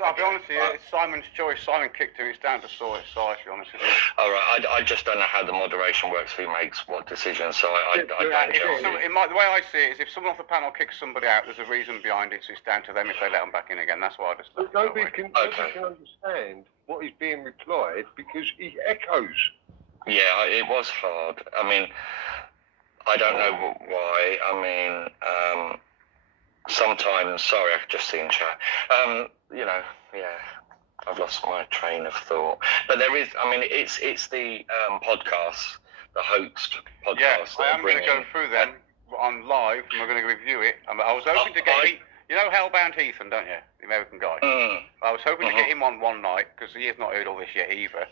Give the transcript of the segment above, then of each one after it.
I'll be honest with you, it's Simon's choice. Simon kicked him. It's down to size, to be honest with you. All right, I just don't know how the moderation works, who makes what decisions, so I don't know. The way I see it is if someone off the panel kicks somebody out, there's a reason behind it, so it's down to them if they let them back in again. That's why I just... Nobody can understand what is being replied because he echoes. Yeah, it was hard. I mean, I don't know why. I mean, sometimes, sorry, I've just seen chat. You know, yeah, I've lost my train of thought. But there is, I mean, it's the podcasts, the Hoaxed podcast. Yeah, I am going to go through them on live, and we're going to review it. I was hoping to get... You know Hellbound Heathen, don't you? The American guy. I was hoping to get him on one night, because he has not heard all this yet either.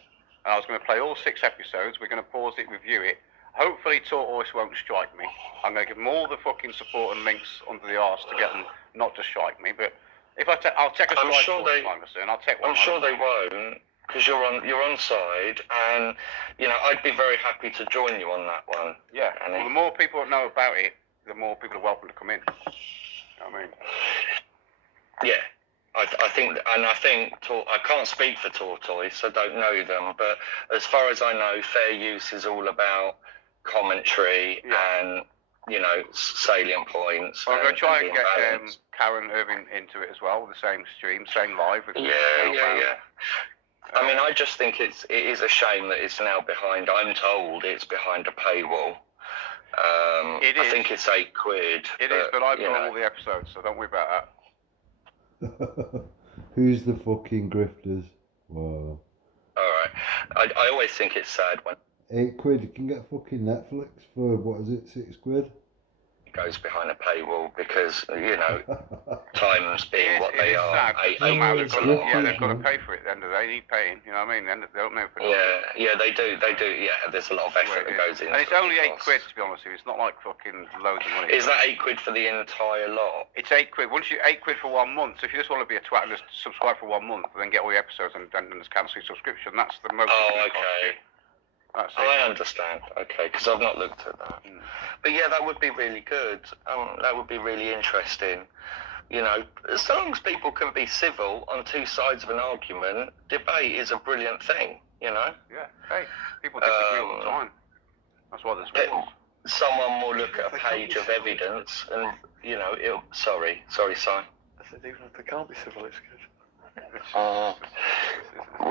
And I was going to play all 6 episodes. We're going to pause it, review it. Hopefully Tortoise won't strike me. I'm going to give them all the fucking support and links under the arse to get them not to strike me. But if I'll take a strike soon. I'll take one. I'm sure they won't, because you're on side, and you know I'd be very happy to join you on that one. Yeah. Well, the more people that know about it, the more people are welcome to come in. You know what I mean? Yeah. I think I can't speak for Tortoise. I don't know them, but as far as I know, fair use is all about commentary and salient points. Well, I'm going to try and get Karen Irving into it as well. The same stream, same live. Yeah. I mean, I just think it is a shame that it's now behind. I'm told it's behind a paywall. I think it's £8. It is, but I've got all the episodes, so don't worry about that. Who's the fucking grifters? Wow. Alright. I always think it's sad when £8 you can get fucking Netflix for what is it, £6? It goes behind a paywall because, times being what they are. Sad, they've got to pay for it at the end of the day. They need paying, you know what I mean? They don't know for Yeah, they do. Yeah, there's a lot of effort that goes into it. And it's only £8, to be honest with you. It's not like fucking loads of money. Is that £8 for the entire lot? It's £8. Once you £8 for 1 month. So if you just want to be a twat and just subscribe for 1 month and then get all your episodes and then just cancel your subscription, that's the most. Oh, okay. I understand. Okay, because I've not looked at that. But yeah, that would be really good. That would be really interesting. As long as people can be civil on 2 sides of an argument, debate is a brilliant thing. Yeah. Hey, people disagree all the time. That's why there's wars. Someone will look at a page of evidence, and it'll. Sorry, Si. I said even if they can't be civil, it's good. Well,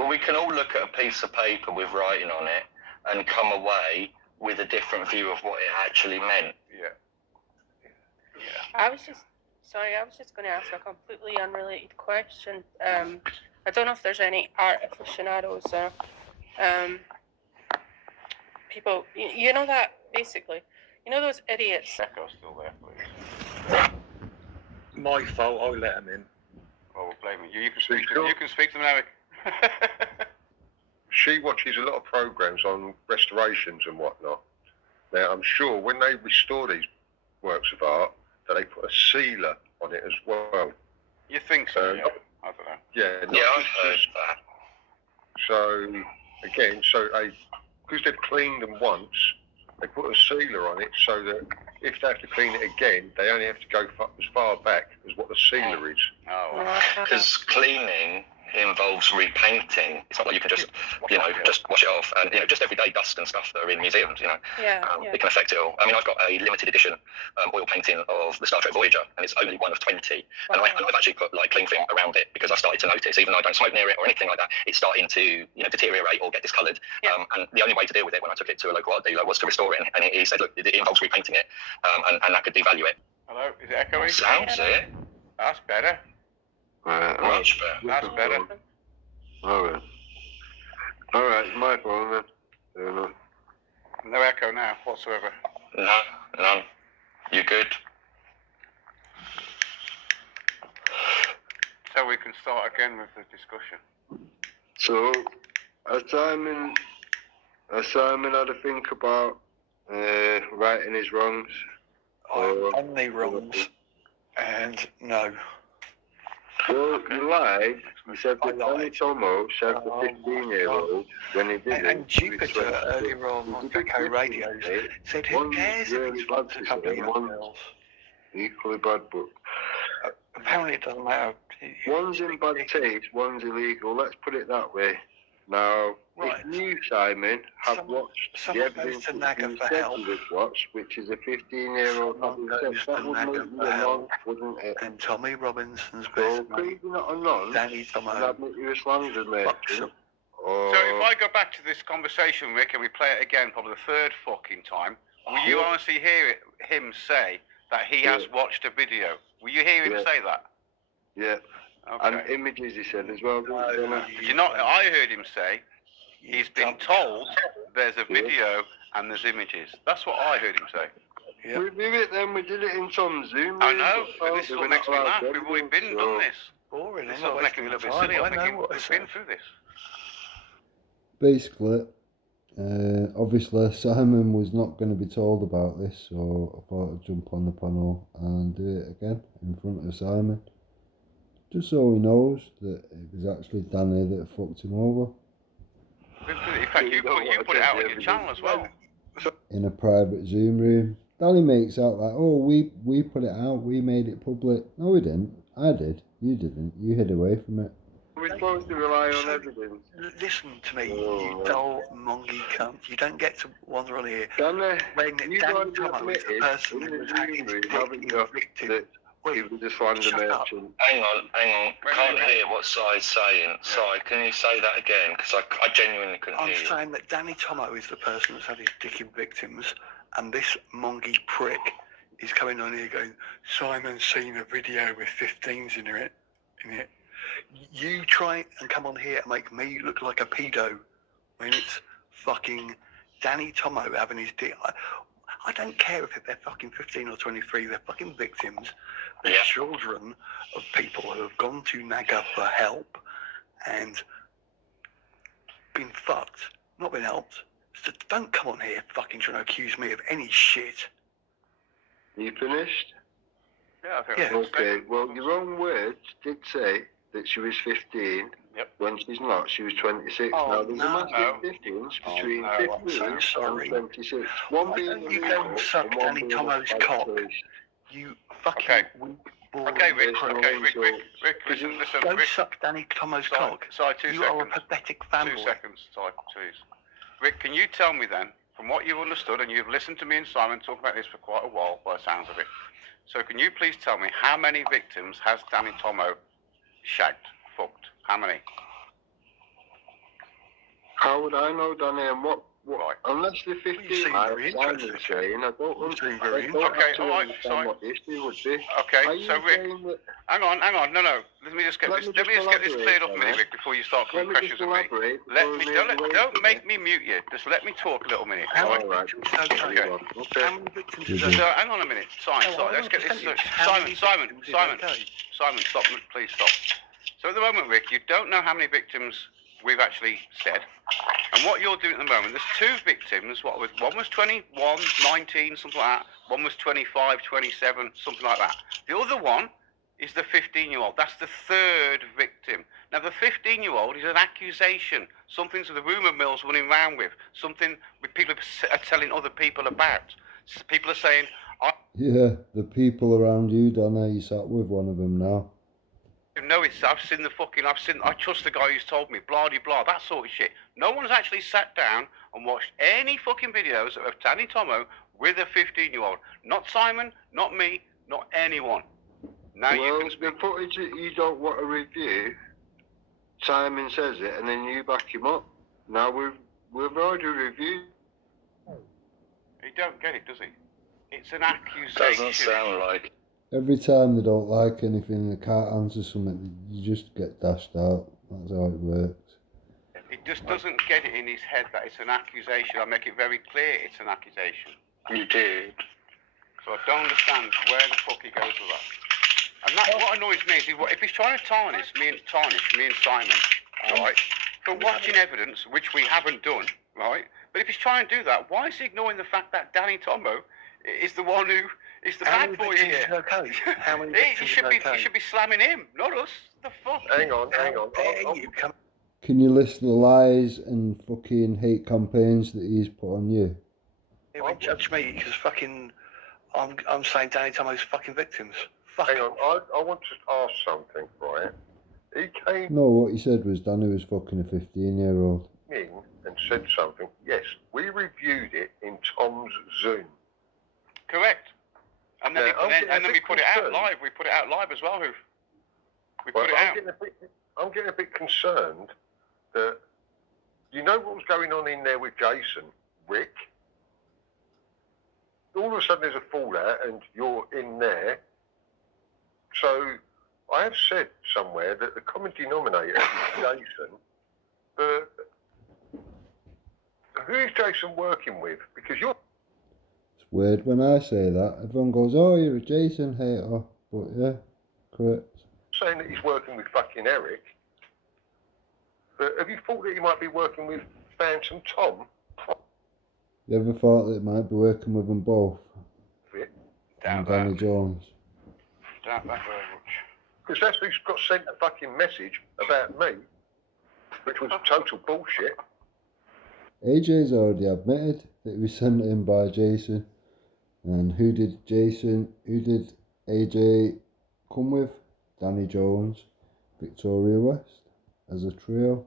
we can all look at a piece of paper with writing on it and come away with a different view of what it actually meant. Yeah. I was just going to ask a completely unrelated question. I don't know if there's any art aficionados or people, that basically, those idiots. Echo's still there, please. My fault, I let him in. Well, we'll blame you. You can speak to them, Eric. She watches a lot of programs on restorations and whatnot. Now, I'm sure when they restore these works of art, that they put a sealer on it as well. You think so? Yeah. I don't know. Yeah, I've heard that. So, again, because they've cleaned them once, they put a sealer on it so that if they have to clean it again, they only have to go as far back as what the sealer is. Oh, because cleaning involves repainting. It's not like you can just, just wash it off. And, just everyday dust and stuff that are in museums, it can affect it all. I mean, I've got a limited edition oil painting of the Star Trek Voyager, and it's only one of 20. And I've actually put, cling film around it because I've started to notice, even though I don't smoke near it or anything like that, it's starting to, deteriorate or get discoloured. And the only way to deal with it when I took it to a local art dealer was to restore it. And he said, look, it involves repainting it, and that could devalue it. Hello, is it echoing? Sounds it. That's better. Much better. That's better. Alright, it's my phone then. No echo now whatsoever. No, none. You good? So we can start again with the discussion. So, Simon had to think about righting his wrongs. On the wrongs, and no. Well, you lied. You said that Danny Tomo said the 15-year-old when he did it. And Jupiter earlier on Gecko Radios said, who cares if he's fucked a couple of young girls? Equally bad book. apparently it doesn't matter. One's in bad taste, one's illegal. Let's put it that way. Now, Right. if you, Simon, have watched the evidence to that you said you would watch, which is a 15-year-old having sex, that would make you a non, wouldn't it? And Tommy Robinson's So, best please not a non, Danny Tomo. and admit you're a slander merchant. So if I go back to this conversation, Rick, and we play it again, probably the third fucking time, will you honestly hear him say that he has watched a video? Will you hear him say that? Yeah. Okay. And images, he said as well. You know, I heard him say he's been told there's a video and there's images. That's what I heard him say. Yep. We did it then. We did it in Tom's Zoom. I know, but this is what makes me laugh. We've already been done this. Boring. This is what makes me a little bit silly. I'm thinking we've been through this. Basically, obviously Simon was not going to be told about this, so I thought I'd jump on the panel and do it again in front of Simon, just so he knows that it was actually Danny that fucked him over. In fact, you put it out on your channel as well. In a private Zoom room. Danny makes out like, oh, we put it out, we made it public. No, we didn't. I did. You didn't. You hid away from it. We're supposed to rely on evidence. Listen to me, you dull, mongy cunt. You don't get to wander on here. Danny, when you Danny guys Tomo is the person who was actually haven't you? He was a slander merchant. Hang on. I can't hear what Si's saying. Si, can you say that again? Because I genuinely couldn't hear you. I'm saying that Danny Tomo is the person that's had his dick in victims, and this mongy prick is coming on here going, Simon's seen a video with 15s in it. You try and come on here and make me look like a pedo when it's fucking Danny Tomo having his dick. I don't care if they're fucking 15 or 23, they're fucking victims. They're children of people who have gone to NAGA for help and been fucked, not been helped. So don't come on here fucking trying to accuse me of any shit. Are you finished? Yeah, I think okay, well, your own words did say that she was 15. Yep. When she's not, she was 26. Now, there's a massive difference between 15 and 26. One being you go and suck Danny Tomo's cock. You fucking Rick, listen, go Rick. Suck Danny Tomo's cock. Sorry, 2 you seconds. are a pathetic fanboy. 2 seconds, sorry, please. Rick, can you tell me then, from what you've understood, and you've listened to me and Simon talk about this for quite a while, by the sounds of it, so can you please tell me how many victims has Danny Tomo shagged, fucked? How many? How would I know, Danny? And what unless they're 15, I'm saying, I don't understand. Okay, all right, sorry. What the issue would be. Okay, so Rick, hang on, no, let me just get this cleared up a minute, Rick, before you start coming questions at me. Don't make me mute you. Just let me talk a little minute. All right. Okay. So hang on a minute, Simon. Let's get this. Simon, stop, please stop. So at the moment, Rick, you don't know how many victims we've actually said. And what you're doing at the moment, there's 2 victims. One was 21, 19, something like that. One was 25, 27, something like that. The other one is the 15-year-old. That's the 3rd victim. Now, the 15-year-old is an accusation. Something the rumour mill's running around with. Something people are telling other people about. People are saying... Yeah, the people around you, Donna, you sat with one of them now. No, I trust the guy who's told me, blah, de blah, that sort of shit. No one's actually sat down and watched any fucking videos of Danny Tomo with a 15-year-old. Not Simon, not me, not anyone. Now you can speak. The footage that you don't want to review, Simon says it, and then you back him up. Now we've already reviewed. He don't get it, does he? It's an accusation. Doesn't sound like. Every time they don't like anything, they can't answer something, you just get dashed out. That's how it works. He just doesn't get it in his head that it's an accusation. I make it very clear it's an accusation. You did. So I don't understand where the fuck he goes with that. And that's what annoys me is if he's trying to tarnish me and Simon, right, for watching evidence, which we haven't done, right? But if he's trying to do that, why is he ignoring the fact that Danny Tomo is the one who is the bad boy here? How many he should be slamming him, not us. The fuck? Hang on. Can you list the lies and fucking hate campaigns that he's put on you? He won't judge me because fucking I'm saying Danny Tomo's fucking victims. Hang on, I want to ask something, right? He came No, what he said was Danny was fucking a 15-year-old. in and said something. Yes, we reviewed it in Tom's Zoom. Correct. And then, Now, we put it out live. We put it out live as well, Hoof. We put it out. I'm getting a bit concerned that you know what was going on in there with Jason, Rick? All of a sudden there's a fallout and you're in there. So I have said somewhere that the common denominator is Jason, but who is Jason working with? Because you're... It's weird when I say that. Everyone goes, oh, you're a Jason hater. But yeah, correct. saying that he's working with fucking Eric, but have you thought that he might be working with Phantom Tom? You ever thought that it might be working with them both? Doubt and Danny Jones. Doubt that very much. Because that's who's got sent a fucking message about me, which was total bullshit. AJ's already admitted that it was sent in by Jason. And who did AJ come with? Danny Jones, Victoria West, as a trio.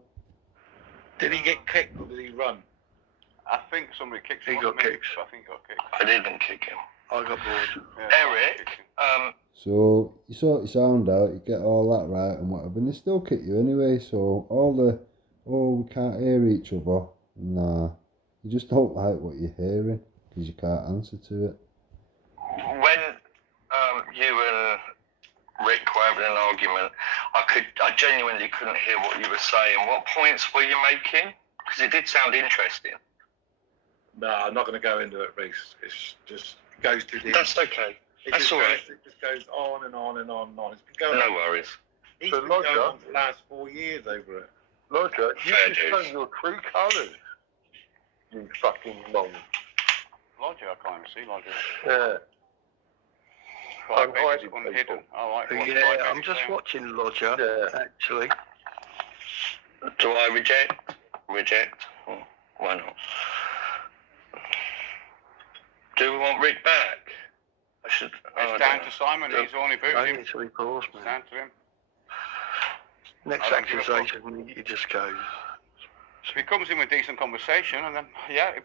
Did he get kicked or did he run? I think somebody kicked him. He got kicked. I think he got kicked. I didn't kick him. I got bored. Yeah, Eric, So you sort your sound out, you get all that right and whatever, and they still kick you anyway. So we can't hear each other. Nah, you just don't like what you're hearing because you can't answer to it. when you and Rick were having an argument, I genuinely couldn't hear what you were saying. What points were you making? Because it did sound interesting. No, I'm not going to go into it, Reese. It's just goes to the. That's okay. That's all right. It just goes on and on and on and on. It's been going No on. worries. He's So been going Roger- on for the last 4 years over it. Roger, you Fair just dues. shown your true colours. You fucking mong. Lodger, I can't even see Lodger. Yeah. Quite hiding big, unhidden. people. I like what Yeah, Crybaby's I'm just saying. watching Lodger, Yeah. actually. Do I reject? Reject? Oh, why not? Do we want Rick back? I should. It's down to Simon. He's only I booted need him. to repause, It's man. down to him. Next I don't give a fuck. accusation, he just goes. So he comes in with decent conversation, and then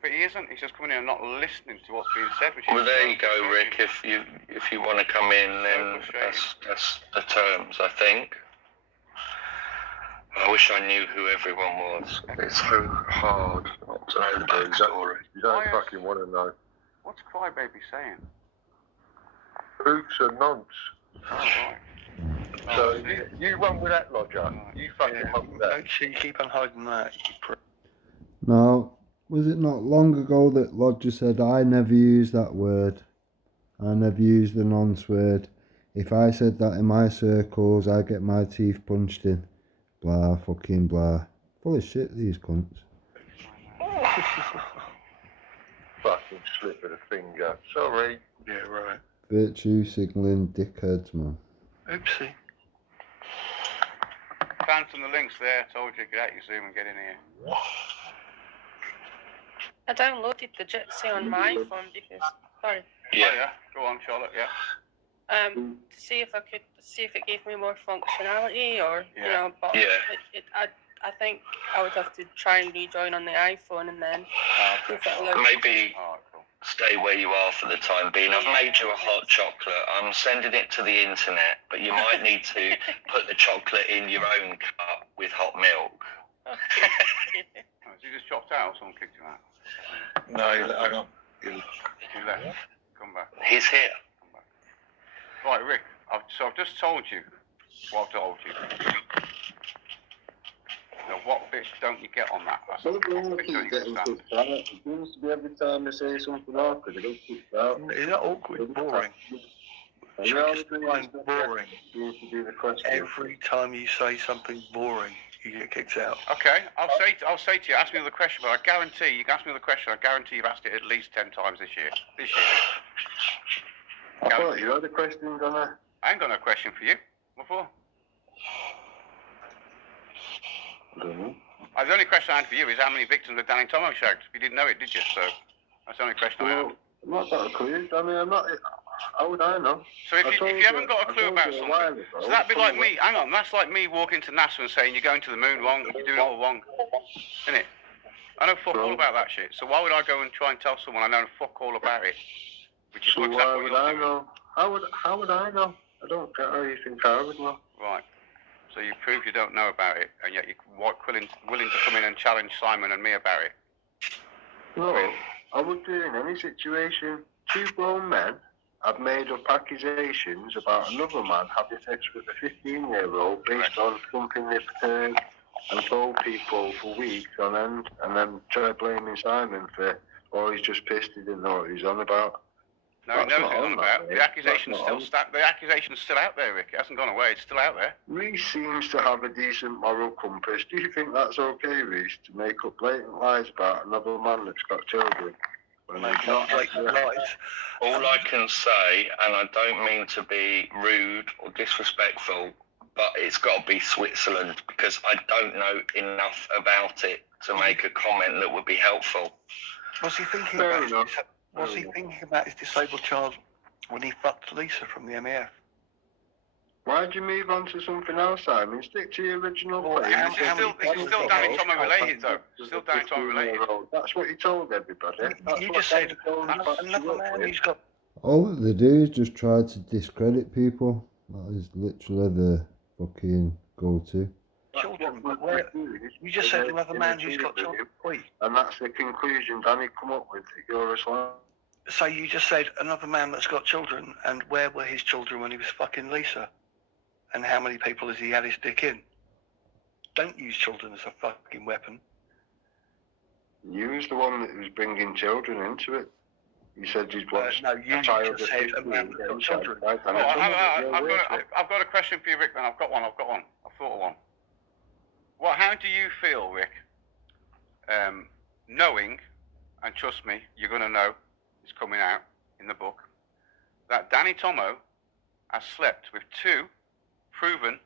but he isn't. He's just coming in and not listening to what's being said. Which is Well, there so you go, Rick. frustrating. If you want to come in, then that's the terms, I think. I wish I knew who everyone was. It's so hard not to know the backstory. You don't Why is- fucking want to know. What's Crybaby saying? Hoops and nonce. Oh, right. So I see. you run with that, Lodger. You fucking Yeah, run with that. make sure you keep on hiding that. You prick. Now, was it not long ago that Lodger said, I never use that word. I never use the nonce word. If I said that in my circles, I get my teeth punched in. Blah, fucking blah. Full of shit, these cunts. Fucking slip of the finger. Sorry. Yeah, right. Virtue signalling dickheads, man. Oopsie. Phantom the links there. Told you, get out your Zoom and get in here. I downloaded the Jitsi on my phone because, sorry, Yeah. Oh, yeah. Go on, Charlotte. Yeah. to see if it gave me more functionality or, you Yeah. know, but Yeah. I think I would have to try and rejoin on the iPhone and then if it allows. Maybe Oh, cool. stay where you are for the time being. I've made you a hot chocolate. I'm sending it to the internet, but you might need to put the chocolate in your own cup with hot milk. Okay. Has he just chopped out or someone kicked him out? No, hang on. He left. Come back. He's here. Come back. Right, Rick. I've just told you what I've told you. Now, what bits don't you get on that? That's Don't what really bits keep don't you getting understand? kicked out. It seems to be every time I say something awkward, I get kicked out. Is that awkward? Boring. And Should the we only just thing find that boring? seems to be the question. Every time you say something boring, you get kicked out. Okay, I'll say to you, ask me another question, but I guarantee you can ask me another question. I guarantee you've asked it at least 10 times this year. I thought you had a question on I ain't got no question for you. What for? I don't know. The only question I had for you is how many victims of Danny Tomo shagged. You didn't know it, did you? So that's the only question I Well, had. I'm not that clue. I mean, I'm not. How would I know? So if you haven't got a clue about something, so that'd be like me. Hang on, that's like me walking to NASA and saying you're going to the moon wrong. You're doing it all wrong, isn't it? I know fuck all about that shit. So why would I go and try and tell someone I know fuck all about it? Which is So exactly why what would you're I doing. know? How would I know? I don't get how you think I would know. Right. So you prove you don't know about it, and yet you're willing to come in and challenge Simon and me about it. No, I would do in any situation. Two grown men have made up accusations about another man having sex with a 15-year-old based on something they've heard and told people for weeks on end, and then try blaming Simon for, oh, he's just pissed, he didn't know what he was on about. No, he knows what he's on about. The accusation's still out there, Rick. It hasn't gone away. It's still out there. Reese seems to have a decent moral compass. Do you think that's okay, Reese, to make up blatant lies about another man that's got children? Make up blatant lies. All I can say, and I don't mean to be rude or disrespectful, but it's got to be Switzerland, because I don't know enough about it to make a comment that would be helpful. Was he thinking about Was he thinking about his disabled child when he fucked Lisa from the MEF? Why'd you move on to something else, Simon? Stick to your original point. This is still Danny Tomo related, though. Still Danny Tomo related. That's what you told everybody. You just said another man who's got... All that they do is just try to discredit people. That is literally the fucking go-to. Children, you just said another man who's got children. And that's the conclusion Danny come up with that you're a slime. So you just said another man that's got children, and where were his children when he was fucking Lisa? And how many people has he had his dick in? Don't use children as a fucking weapon. You was the one that was bringing children into it. You said you'd watched no, you just said a man that's got children. I've got a question for you, Rick, then. I've got one. I've thought of one. Well, how do you feel, Rick, knowing, and trust me, you're going to know, it's coming out in the book, that Danny Tomo has slept with two proven,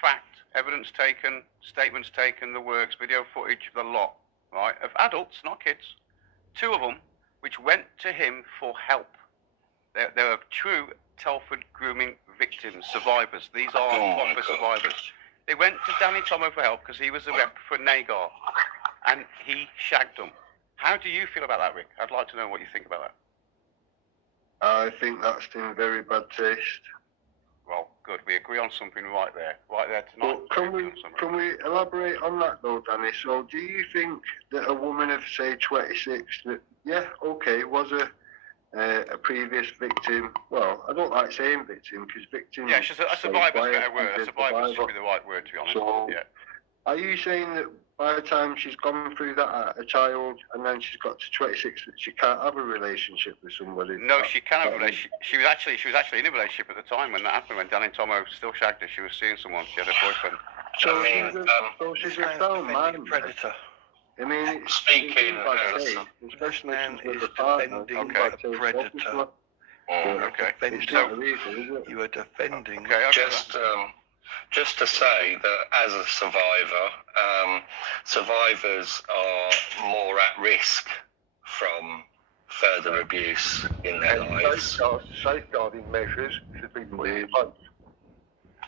fact, evidence taken, statements taken, the works, video footage, the lot, right, of adults, not kids, two of them, which went to him for help. They're true Telford grooming victims, survivors. These are proper survivors. They went to Danny Tomo for help because he was the rep for Nagar, and he shagged them. How do you feel about that, Rick? I'd like to know what you think about that. I think that's in very bad taste. Well, good. We agree on something right there tonight. But can we elaborate on that though, Danny? So, do you think that a woman of say 26 that was a previous victim? Well, I don't like saying victim because victim. Yeah, she's a survivor's better word. A survivor should be the right word, to be honest. So, are you saying that by the time she's gone through that as a child and then she's got to 26 that she can't have a relationship with somebody? No, she can have a relationship. She was actually in a relationship at the time when that happened. When Danny Tomo still shagged her, she was seeing someone. She had a boyfriend. So she's a foul man, predator. I mean, speaking this man is defending a predator. You are defending. Just to say that as a survivor, survivors are more at risk from further abuse in their lives. Safeguarding measures should be put in place.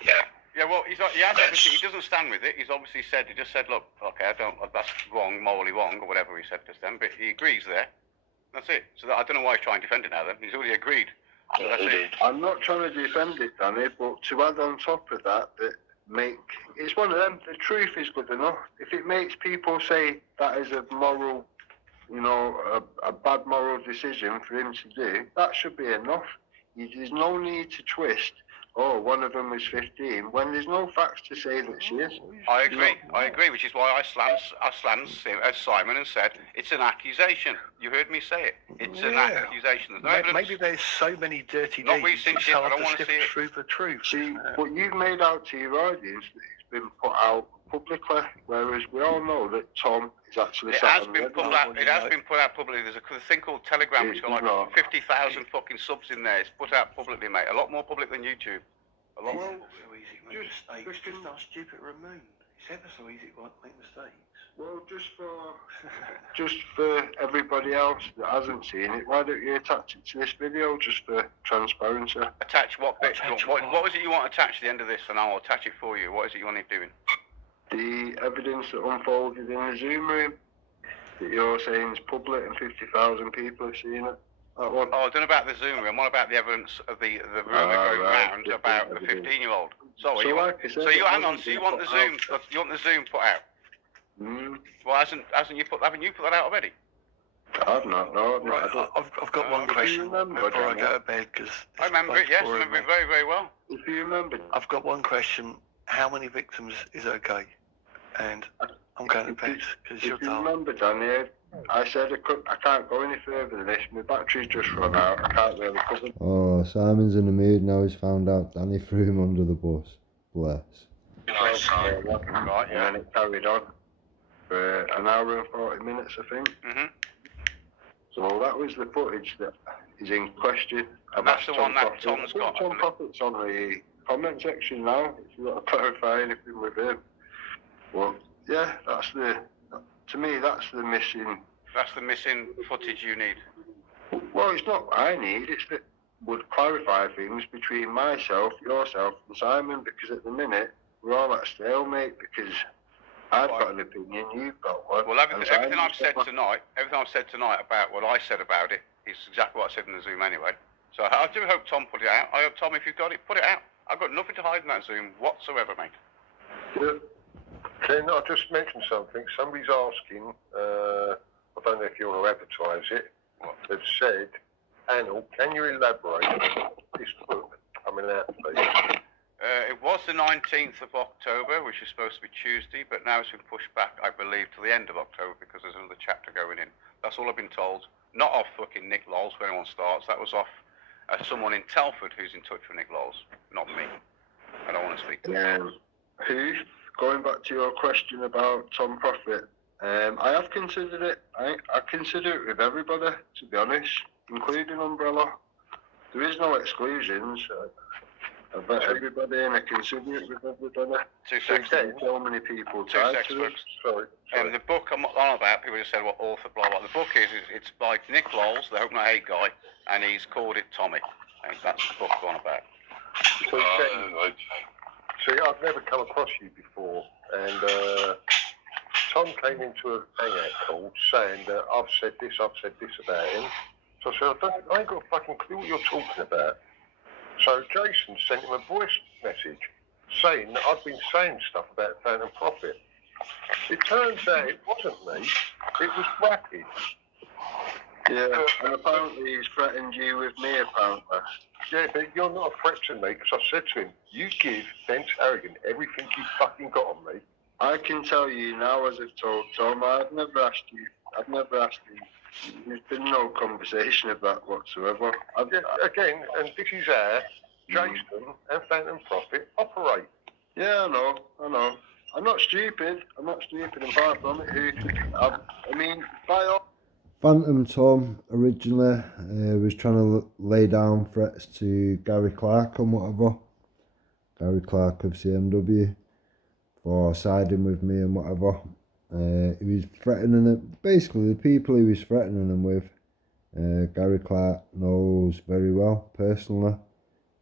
Yeah, well, he has obviously, he doesn't stand with it. He just said, look, okay, that's wrong, morally wrong, or whatever he said just then, but he agrees there. That's it. So I don't know why he's trying to defend it now then. He's already agreed. So that's it. I'm not trying to defend it, Danny, but to add on top of that, it's one of them, the truth is good enough. If it makes people say that is a moral, a bad moral decision for him to do, that should be enough. There's no need to twist, one of them was 15, when there's no facts to say that she is. I agree, which is why I slammed Simon and said, it's an accusation. You heard me say it. It's an accusation. There's no evidence. Maybe there's so many dirty deeds. It's hard to sift through the truth. See, what you've made out to your audience, it's been put out publicly, whereas we all know that Tom is actually It has been put out publicly. There's a thing called Telegram, which got like 50,000 fucking subs in there. It's put out publicly, mate. A lot more public than YouTube. A lot more. Just our stupid remoon. It's ever so easy to make mistakes. Well, just for everybody else that hasn't seen it, why don't you attach it to this video just for transparency? Attach what bit? What was it you want attached to the end of this, and I'll attach it for you. What is it you want it doing? The evidence that unfolded in the Zoom room that you're saying is public and 50,000 people have seen it. That one. Oh, I don't know about the Zoom room. What about the evidence of the rumour going round about the 15-year-old? So you want the Zoom? You want the Zoom put out? Well, haven't you put that out already? I've not. No, right, I've got one question before I go to bed because I remember it. Yes, I remember it very, very well. If you remember, I've got one question. How many victims is okay? And I'm going to bed because you're told. Remember, Danny, I said I can't go any further than this. My battery's just run out. I can't really cover. Oh, Simon's in the mood now. He's found out Danny threw him under the bus. Bless. Right, yeah. And it carried on for an hour and 40 minutes, I think. So that was the footage that is in question. And that's the one that Tom's got. Tom Prophet's on the comment section now. If you want to clarify anything with him. Well, yeah, to me, that's the missing. That's the missing footage you need. Well, it's not what I need. It's that would clarify things between myself, yourself, and Simon. Because at the minute we're all at a stalemate. Because I've got an opinion, you've got one. Well, everything I've said tonight about what I said about it is exactly what I said in the Zoom anyway. So I do hope Tom put it out. I hope, Tom, if you've got it, put it out. I've got nothing to hide in that Zoom whatsoever, mate. Yeah. Ken, I'll just mention something. Somebody's asking, I don't know if you want to advertise it. They've said, Anil, can you elaborate on this book coming out, please? It was the 19th of October, which is supposed to be Tuesday, but now it's been pushed back, I believe, to the end of October because there's another chapter going in. That's all I've been told. Not off fucking Nick Lowles when anyone starts. That was off someone in Telford who's in touch with Nick Lowles, not me. I don't want to speak to him. Going back to your question about Tom Prophet, I have considered it. I consider it with everybody, to be honest, including Umbrella. There is no exclusions. I bet everybody, and I consider it with everybody. 2 seconds. So many people 2 seconds. Sorry. The book I'm on about, people just said what author, blah, blah. The book it's by Nick Lowles, the Hope Not Hate guy, and he's called it Tommy. I think that's the book I'm on about. See, I've never come across you before, and Tom came into a hangout call saying that I've said this about him. So I said, I ain't got a fucking clue what you're talking about. So Jason sent him a voice message saying that I've been saying stuff about Phantom Prophet. It turns out it wasn't me, it was Rapid. Yeah, and apparently he's threatened you with me, apparently. Yeah, but you're not a threat to me, because I said to him, you give Vince Harrigan everything you fucking got on me. I can tell you now, as I've told Tom, I've never asked you. There's been no conversation of that whatsoever. Again, and this is how Jason and Phantom Prophet operate. Yeah, I know. I'm not stupid. And far from it. Phantom Tom originally was trying to lay down threats to Gary Clark and whatever. Gary Clark of CMW for siding with me and whatever. He was threatening it. Basically, the people he was threatening them with, Gary Clark knows very well personally,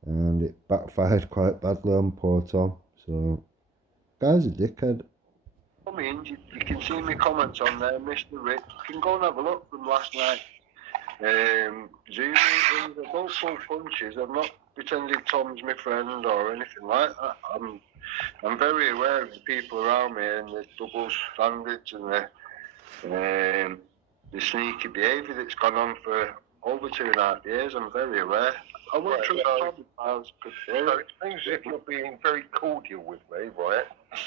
and it backfired quite badly on poor Tom. So, guy's a dickhead. I mean, you can see my comments on there, Mr. Rick. You can go and have a look from last night. Zoom meetings, I don't pull punches. I'm not pretending Tom's my friend or anything like that. I'm very aware of the people around me and the double standards and the sneaky behaviour that's gone on for over 2.5 years. I'm very aware. I went through Tom. So it seems as if you're being very cordial with me, right?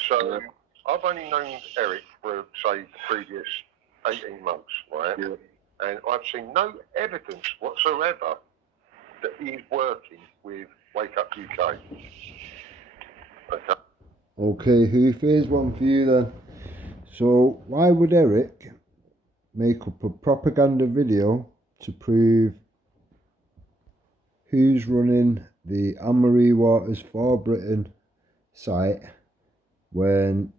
So I've only known Eric for, say, the previous 18 months, right? Yeah. And I've seen no evidence whatsoever that he's working with Wake Up UK. Okay, Hoof, here's one for you then. So, why would Eric make up a propaganda video to prove who's running the Anne-Marie Waters for Britain site when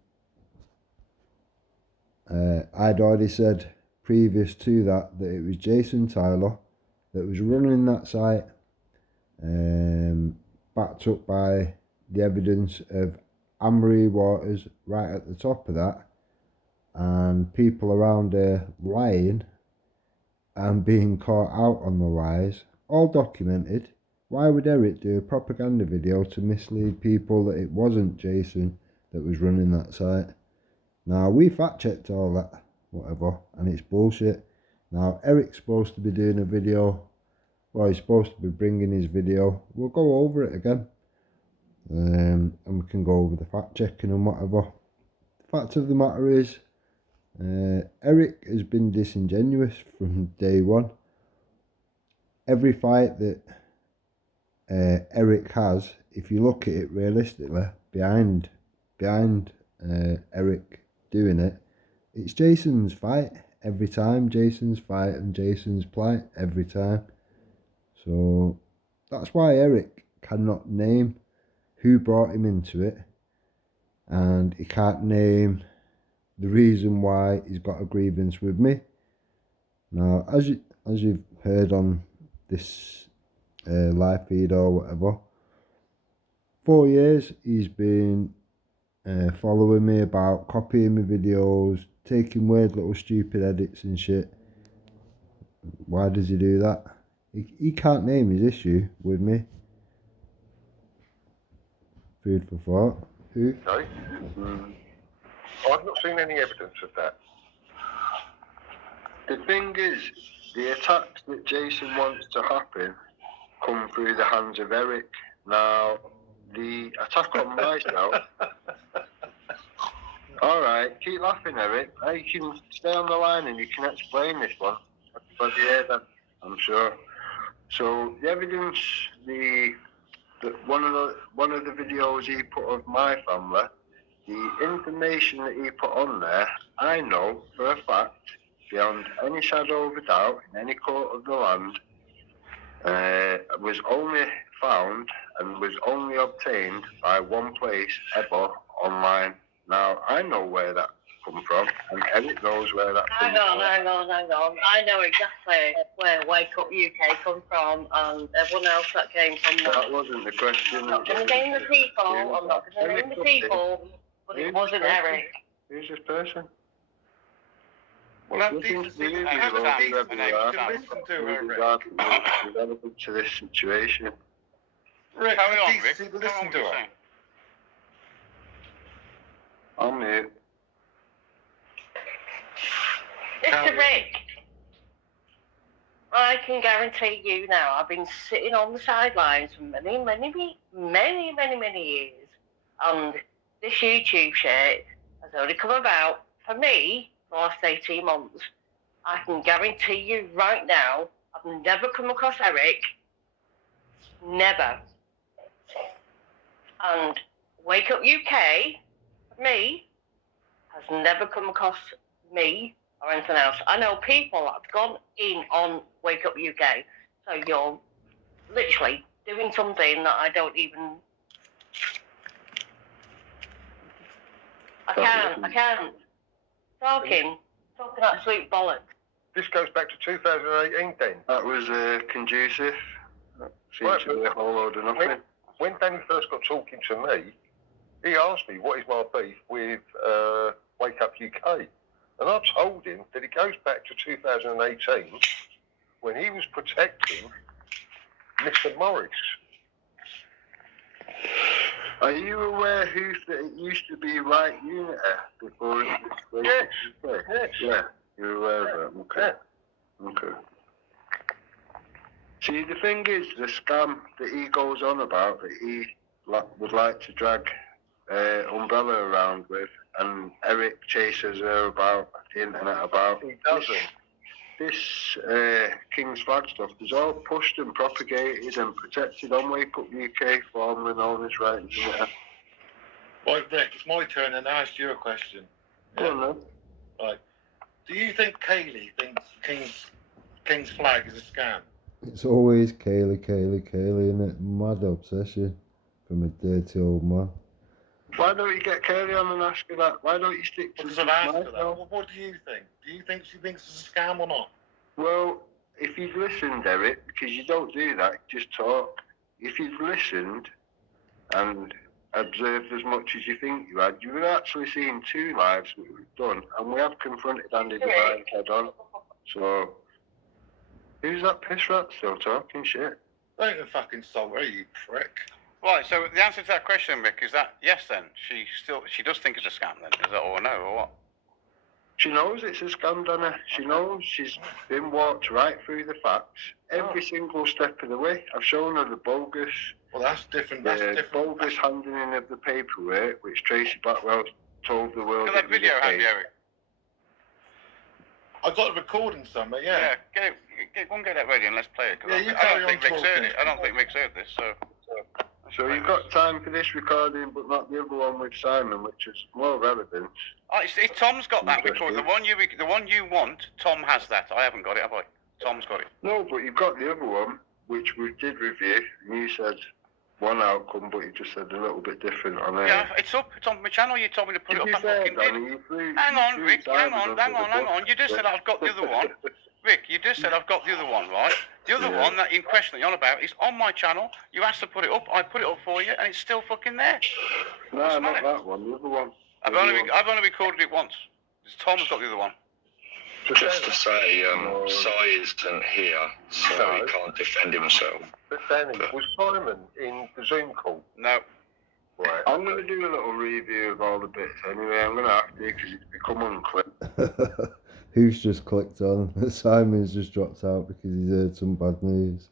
I'd already said previous to that it was Jason Tyler that was running that site, backed up by the evidence of Amory Waters right at the top of that, and people around her lying and being caught out on the lies, all documented. Why would Eric do a propaganda video to mislead people that it wasn't Jason that was running that site? Now, we fact-checked all that, whatever, and it's bullshit. Now, Eric's supposed to be doing a video. Well, he's supposed to be bringing his video. We'll go over it again. And we can go over the fact-checking and whatever. The fact of the matter is, Eric has been disingenuous from day one. Every fight that Eric has, if you look at it realistically, behind Eric doing it, it's Jason's fight every time, Jason's fight and Jason's plight every time. So that's why Eric cannot name who brought him into it, and he can't name the reason why he's got a grievance with me. Now, as you've heard on this live feed or whatever, 4 years he's been following me about copying my videos, taking weird little stupid edits and shit. Why does he do that? He can't name his issue with me. Food for thought. Who? Okay. I've not seen any evidence of that. The thing is, the attacks that Jason wants to happen come through the hands of Eric. Now, the attack on myself... Alright, keep laughing, Eric. You can stay on the line and you can explain this one. But yeah, that, I'm sure. So, the evidence, one of the videos he put of my family, the information that he put on there, I know for a fact, beyond any shadow of a doubt, in any court of the land, was only found and was only obtained by one place ever online. Now, I know where that come from, and Eric knows where that comes from. Hang on. I know exactly where Wake Up UK come from, and everyone else that came from there. That wasn't the question. I'm not going to name the people, I'm not going to name the people, but it wasn't Eric. Who's this person? Well, have decency. You can listen to her, Rick. Relevant to this situation. Rick, Carry on, Rick. decency to listen to her. I'm here. Mr. Rick, I can guarantee you now, I've been sitting on the sidelines for many years, and this YouTube shit has only come about for me the last 18 months. I can guarantee you right now, I've never come across Eric. Never. And Wake Up UK, me, has never come across me or anything else. I know people that have gone in on Wake Up UK. So you're literally doing something that I don't even... I can't. Talking absolute bollocks. This goes back to 2018 then. That was conducive. That seems to be a whole load of nothing. When Danny first got talking to me, he asked me what is my beef with Wake Up UK. And I told him that it goes back to 2018 when he was protecting Mr. Morris. Are you aware who it used to be Right Unity before it was... Yes. Yeah, you're aware of that. Okay. Yeah. Okay. See, the thing is, the scam that he goes on about, that he would like to drag Umbrella around with, and Eric chases her about the internet about. He doesn't. This King's Flag stuff is all pushed and propagated and protected on Wake Up UK, formerly known as Right Unity. Right, Rick, it's my turn and I asked you a question. Go on then. Right. Do you think Kaylee thinks King's Flag is a scam? It's always Kaylee, isn't it? Mad obsession from a dirty old man. Why don't you get Curly on and ask her that? Why don't you stick to Because I've asked her that. Well, what do you think? Do you think she thinks it's a scam or not? Well, if you'd listened, Eric, because you don't do that, just talk. If you'd listened and observed as much as you think you had, you would actually seen 2 lives that we've done, and we have confronted Andy Devine head on. So, who's that piss rat still talking shit? Don't even fucking solve her, you prick. Right, so the answer to that question, Rick, is that yes then? She does think it's a scam then, is that or no, or what? She knows it's a scam, Donna. She knows. She's been walked right through the facts, every single step of the way. I've shown her the bogus. Well, that's different. Bogus handing in of the paperwork, which Tracy Blackwell told the world. Look at that video, have you, Eric? I got a recording somewhere, yeah. Yeah, go and get that ready and let's play it. Yeah, I don't think Rick's heard it. I don't think Rick's heard this, so. So you've got time for this recording, but not the other one with Simon, which is more relevant. Oh, Tom's got that recording. The one you want, Tom has that. I haven't got it, have I? Tom's got it. No, but you've got the other one, which we did review, and you said one outcome, but you just said a little bit different on it. Yeah, it's up. It's on my channel. You told me to put it up. I fucking did. Hang on, Rick. Hang on. You just said I've got the other one. Rick, you just said I've got the other one, right? The other one that in question that you're on about is on my channel. You asked to put it up. I put it up for you, and it's still fucking there. No, not that one. The other one. I've only recorded it once. Tom's got the other one. Just to say, Si isn't here, so he can't defend himself. But Danny, was Simon in the Zoom call? No. Right. I'm going to do a little review of all the bits anyway. I'm going to have to because it's become unclear. Who's just clicked on? Simon's just dropped out because he's heard some bad news.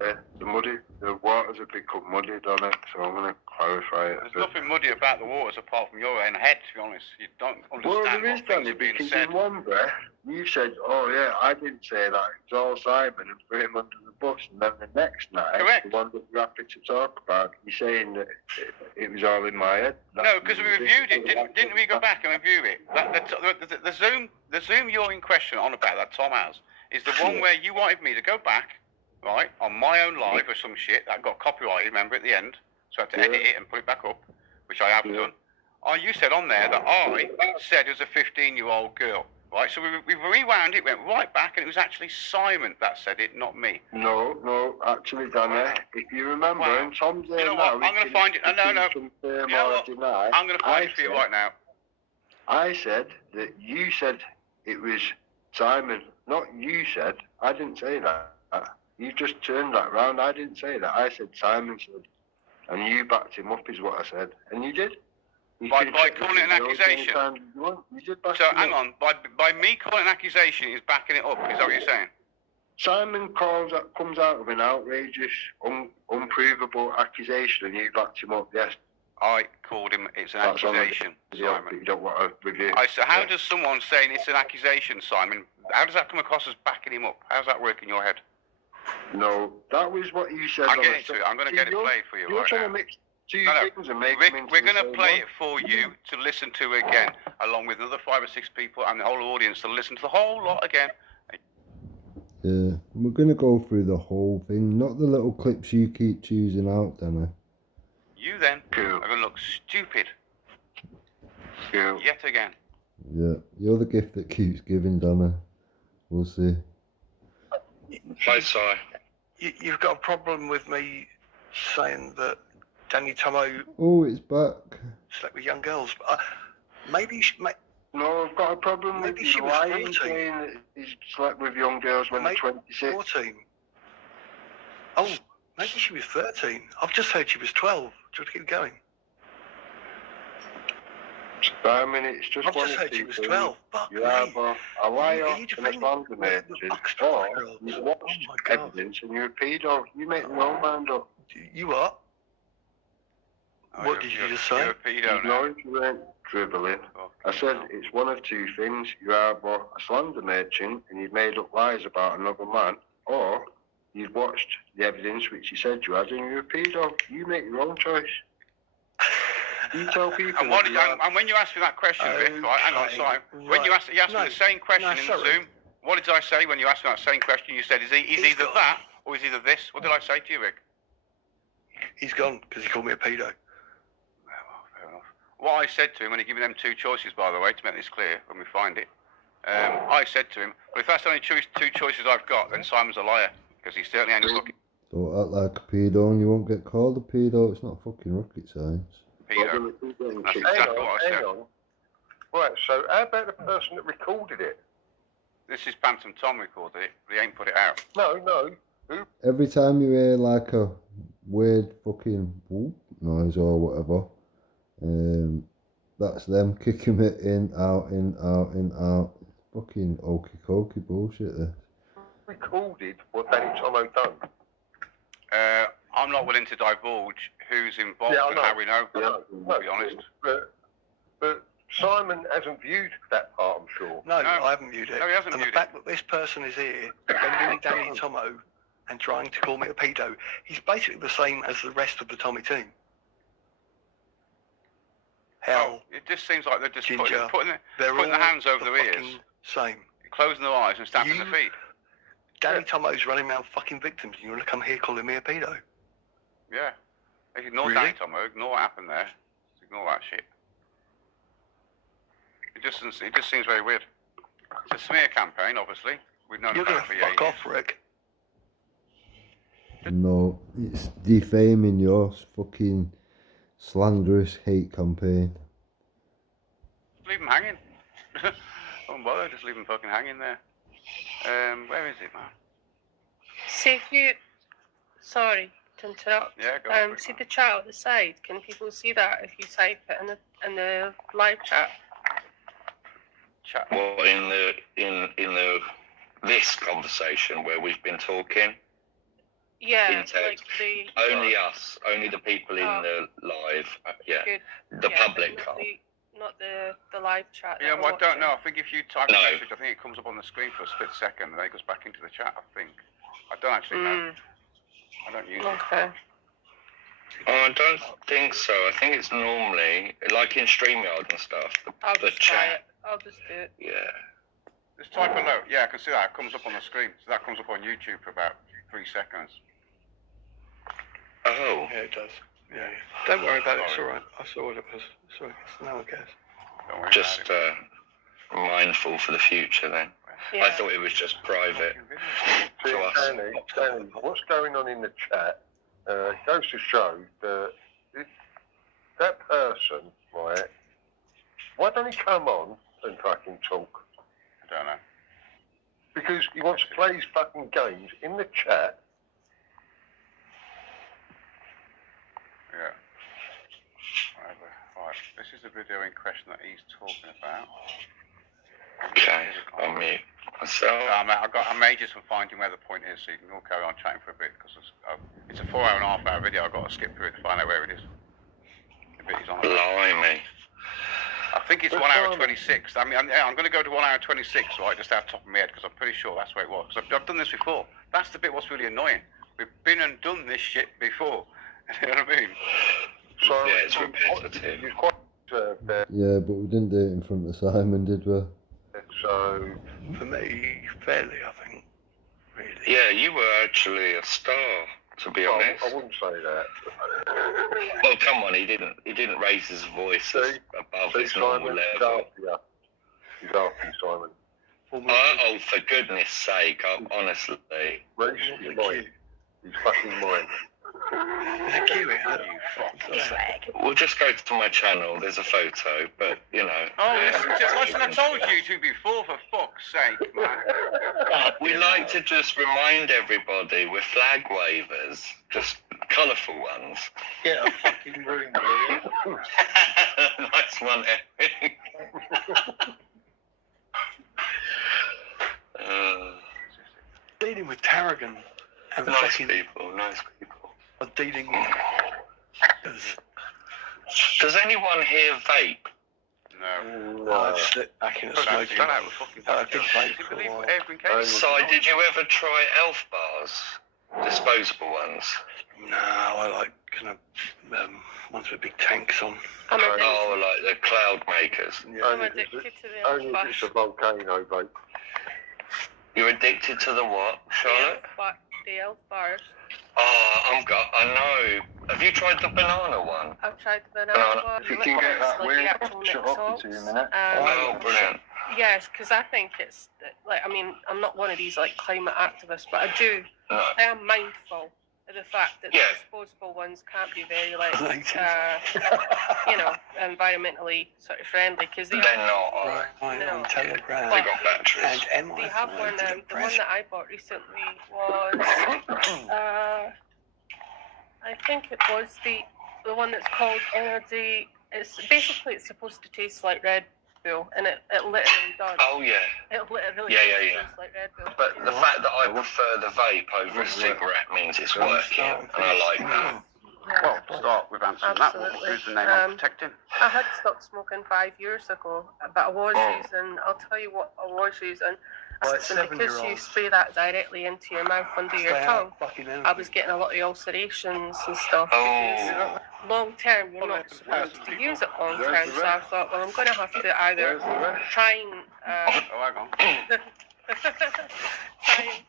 Yeah, the waters have become muddied on it, so I'm going to clarify it. There's nothing muddy about the waters apart from your own head, to be honest. You don't understand what things are being said. In one breath, you said, oh yeah, I didn't say that, it's all Simon and threw him under the bus, and then the next night, the one that you're happy to talk about, you're saying that it was all in my head. No, because we reviewed it, didn't we go back and review it? The Zoom you're in question on about, that Tom has, is the one where you wanted me to go back, right, on my own live or some shit that got copyrighted, remember, at the end, so I had to edit it and put it back up, which I haven't done. Oh, you said on there that I said it was a 15-year-old girl, right? So we rewound it, went right back, and it was actually Simon that said it, not me. No, actually, Dana, if you remember, and Tom's there now. I'm going to find it. No. I'm going to find it for you right now. I said that you said it was Simon, not you said. I didn't say that. You just turned that round. I didn't say that. I said Simon said. And you backed him up is what I said. And you did. By calling it an accusation? You did back so hang on. By me calling an accusation is backing it up. Is that what you're saying? Simon comes out of an outrageous, unprovable accusation and you backed him up, yes. I called him, it's an accusation, Simon. You don't want to review. So how does someone saying it's an accusation, Simon, how does that come across as backing him up? How does that work in your head? No, that was what you said. I'm getting to it. I'm going to get it played for you right now. You're trying to mix two things and make Rick, them into we're going to play one. it for you to listen to again, along with another 5 or 6 people and the whole audience to listen to the whole lot again. Yeah, we're going to go through the whole thing, not the little clips you keep choosing out, Dana. You then are going to look stupid. Yet again. Yeah, you're the gift that keeps giving, Dana. We'll see. Hi, Si. You've got a problem with me saying that Danny Tomo... Oh, it's back. ...slept with young girls. Maybe... No, I've got a problem with she was lying, saying that he's slept with young girls when they're 26. 14. Oh, maybe she was 13. I've just heard she was 12. Do you want to keep going? I mean, it's just I've just heard she was 12. You have a liar and a slander merchant, or you watched evidence and you're a pedo. You make your own mind up. You are? What did you just say? You're a pedo now. No, you weren't dribbling. I said it's one of two things. You are a slander merchant and you've made up lies about another man, or you've watched the evidence which you said you had and you're a pedo. You make your own choice. You tell people. And when you asked me that question, Rick, right, hang on, sorry. When you asked me the same question in the Zoom, what did I say when you asked me that same question? You said, he's either that or he's either this. What did I say to you, Rick? He's gone because he called me a pedo. Well, what I said to him when he gave me them two choices, by the way, to make this clear when we find it, I said to him, well, if that's the only two choices I've got, then Simon's a liar, because he certainly ain't fucking... Don't act like a pedo and you won't get called a pedo. It's not fucking rocket science. Pedo. That's exactly what I said. Right, so how about the person that recorded it? This is Phantom Tom recorded it, but he ain't put it out. No. Who? Every time you hear like a weird fucking whoop noise or whatever, that's them kicking it in, out, in, out, in, out. Fucking okey-cokey bullshit there. Recorded what Danny Tomo done. I'm not willing to divulge who's involved and how we know, to be honest. But Simon hasn't viewed that part, I'm sure. No, I haven't viewed it. No, he hasn't and viewed the fact that this person is here, defending Danny Tomo and trying to call me a pedo, he's basically the same as the rest of the Tommy team. Hell, it just seems like they're just Ginger, putting their hands over their ears, same, closing their eyes and stamping their feet. Danny Tomo's running around fucking victims, and you want to come here calling me a pedo? Yeah. Ignore Really? Danny Tomo, ignore what happened there. Ignore that shit. It just seems very weird. It's a smear campaign, obviously. We've known You're about gonna it for fuck years. off, Rick. No, it's defaming your fucking slanderous hate campaign. Just leave them hanging. Don't bother, just leave them fucking hanging there. Where is it, man? See if you... Sorry to interrupt. Yeah, go for it, see man. the chat at the side. Can people see that if you type it in the live chat? What in this conversation where we've been talking? Yeah, In text. Only us, only the people in the live. Yeah, good. the public but can't. not the live chat. Yeah, well, I don't know. I think if you type a No. message, I think it comes up on the screen for a split second, and then it goes back into the chat, I think. I don't actually know. I don't use it. Okay. Oh, I don't think so. I think it's normally, like in StreamYard and stuff, the chat. I'll just do it. Yeah. Just type a note. Yeah, I can see that. It comes up on the screen. So that comes up on YouTube for about 3 seconds. Oh. Yeah, it does. Yeah. Don't worry about it. It's all right. I saw what it was. Sorry, no one cares. Don't worry Just about it. mindful for the future then. Yeah. I thought it was just private to us. Danny, what's going on in the chat goes to show that person, right, why don't he come on and fucking talk? I don't know. Because he wants to play his fucking games in the chat. Yeah. Whatever. Right. This is the video in question that he's talking about. Okay, I'll mute myself. I may just find where the point is, so you can all carry on chatting for a bit, because it's a 4.5 hour video. I've got to skip through it to find out where it is. The bit he's on. Blimey. I think it's 1 hour 26. I mean, I'm going to go to 1 hour 26, right, just out the top of my head, because I'm pretty sure that's where it was. Because I've done this before. That's the bit what's really annoying. We've been and done this shit before. You know what I mean? So, yeah, it's repetitive. Yeah, but we didn't do it in front of Simon, did we? So, for me, fairly, I think. Really. Yeah, you were actually a star, to be honest. I wouldn't say that. Well, come on, he didn't raise his voice above his normal level. He's after you, Simon. Oh, for goodness sake, honestly. Raise his mind. He's fucking mine. There's a queue here. We'll just go to my channel. There's a photo, but you know. Oh, listen, I told you to before, for fuck's sake, man. We like to just remind everybody we're flag wavers, just colourful ones. Get a fucking room, will you? Nice one, Eric. Dealing with Tarragon and Nice fucking people, nice people. dealing with hackers. Does anyone here vape? No. I've slipped back in a smoking. I've been vape for a while. Si, did you ever try Elf bars? Disposable ones? No, I like kind of ones with big tanks on. Oh, like the cloud makers. Yeah. I'm addicted to the Only if it's a volcano, mate. You're addicted to the what, Charlotte? The elf bars. I know. Have you tried the banana one? I've tried the banana one. If you can get that like weird, the actual shut mix up for 2 minutes. Oh, brilliant. Yes, because I think it's like, I mean, I'm not one of these like climate activists, but I am mindful of the fact that the disposable ones can't be very like environmentally sort of friendly, because they're not. On Telegram. They got batteries. And they have one. The one that I bought recently was I think it was the one that's called Energy. It's supposed to taste like Red Bull, and it literally does. Oh yeah. It literally tastes like Red Bull. But the fact that I prefer the vape over a cigarette means it's working, and I like that. Well, start with answering that. Who's the name I'm protecting? I had stopped smoking 5 years ago, but I was using. I'll tell you what I was using. Because you spray that directly into your mouth under your tongue, I was getting a lot of ulcerations and stuff. Because long term, you're not supposed to use it long term. So I thought, well, I'm going to have to either try and try and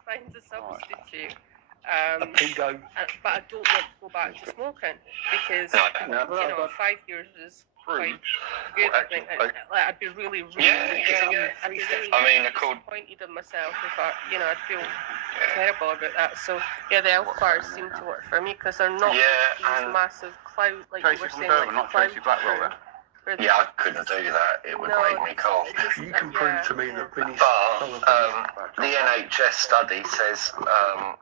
find a substitute. But I don't want to go back to smoking because 5 years is quite good. I think I'd be really disappointed in myself if I'd feel terrible about that. So the health bars seem to work for me because they're not these massive cloud like you were saying, like cloud. Yeah, I couldn't do that. It would make me cough. You can prove to me that Vinny's the NHS study says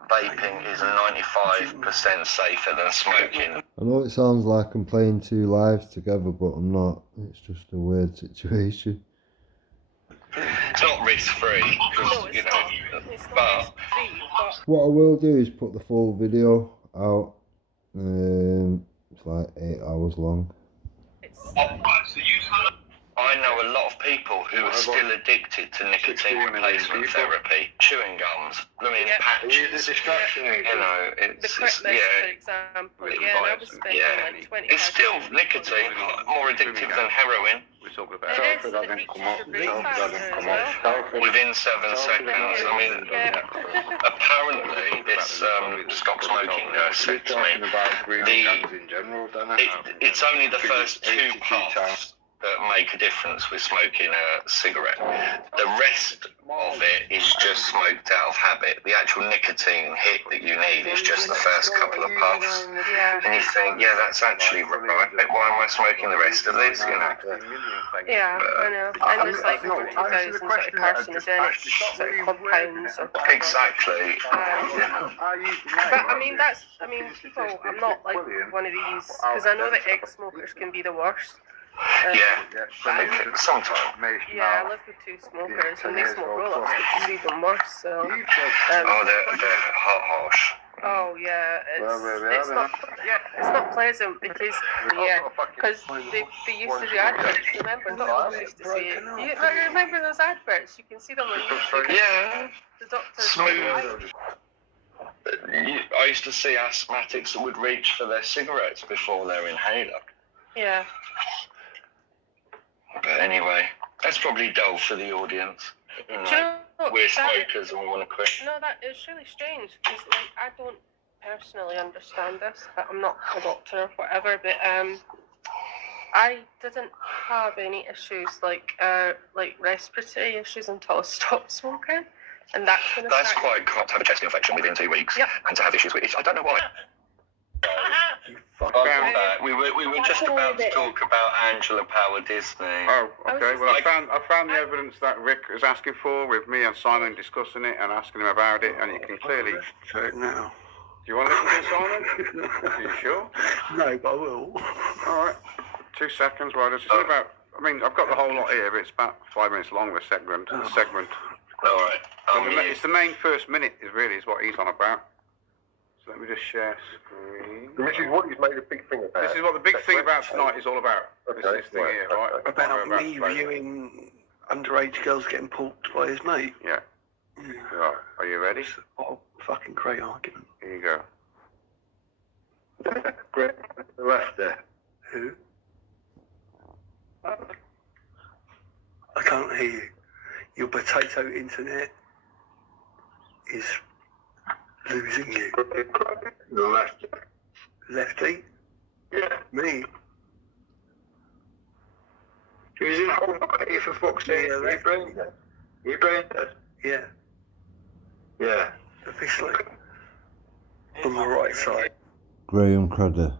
vaping is 95% safer than smoking. I know it sounds like I'm playing two lives together, but I'm not. It's just a weird situation. It's not risk-free, but what I will do is put the full video out. It's like 8 hours long. I know a lot of people who are still addicted to nicotine replacement therapy, chewing gums, patches. The for example. It's still nicotine, more addictive than heroin. Within 7 seconds. I mean, apparently this stop smoking nurse said to me, it's only the first 2 puffs that make a difference with smoking a cigarette. The rest of it is just smoked out of habit. The actual nicotine hit that you need is just the first couple of puffs. And you think, that's actually right, but why am I smoking the rest of this, Yeah, I know. And there's like over 2,000 sort of carcinogenic sort of compounds or whatever. Exactly. But people, I'm not like one of these, because I know that ex-smokers can be the worst. Sometimes. I live with 2 smokers and they smoke roll-ups, which is even worse. So. They're harsh. Oh yeah, it's not pleasant because they used to do adverts. Remember, doctors used to say it. You remember those adverts? You can see them on YouTube. Yeah. The doctors. Smooth. I used to see asthmatics that would reach for their cigarettes before their inhaler. Yeah. But anyway, that's probably dull for the audience. We're smokers and we want to quit. No, that is really strange because I don't personally understand this, but I'm not a doctor or whatever. But I didn't have any issues like respiratory issues until I stopped smoking, and that's quite common to have a chest infection within 2 weeks and to have issues with it. I don't know why. We were just about to talk about Angela Power Disney. Oh, okay. Well, I found the evidence that Rick was asking for with me and Simon discussing it and asking him about it, and you can clearly say it now. Do you want to listen to it, Simon? Are you sure? No, but I will. All right. 2 seconds. Well, it's about. I mean, I've got the whole lot here, but it's about 5 minutes long. The segment. All right. It's the main first minute is what he's on about. So let me just share screen. This is what he's made a big thing about. This is what the big thing about tonight is all about. Okay, this thing here, right? About me viewing underage girls getting porked by his mate. Yeah. Right. Are you ready? What a fucking great argument. Here you go. Great. The left there. Who? I can't hear you. Your potato internet is losing you. The left. Lefty? Yeah. Me? He was in Hawaii for fuck's sake. Yeah, You brain dead. You brain dead. Yeah. Yeah. Officially. On the right side. Graham Credder.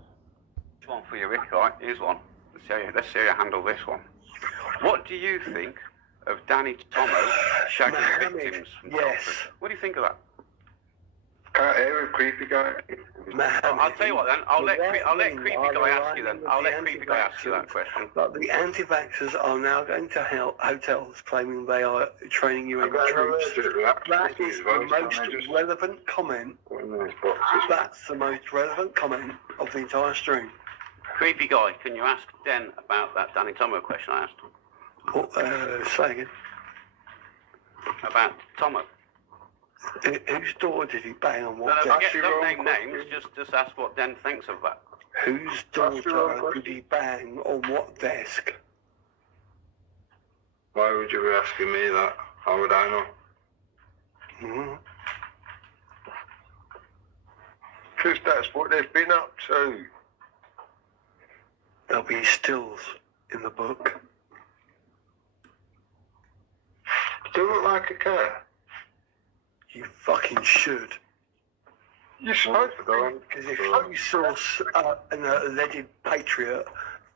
Here's one for you, Rick, right? Here's one. Let's see how you handle this one. What do you think of Danny Tomo shagging victims from Telford? What do you think of that? Can't hear a creepy guy. I'll tell you what then. I'll let creepy guy ask you then. I'll let creepy guy ask you that question. But the anti-vaxxers are now going to hotels claiming they are training you in troops. That is the most relevant comment. That's the most relevant comment of the entire stream. Creepy guy, can you ask Den about that Danny Tomo question I asked? Say again. About Tomo. Whose door did he bang on what No, desk? don't name names, just ask what Den thinks of that. Whose daughter did he bang on what desk? Why would you be asking me that? How would I know? Because that's what they've been up to. There'll be stills in the book. Do you look like a care? You fucking should. You're supposed to go. Because if you saw an alleged patriot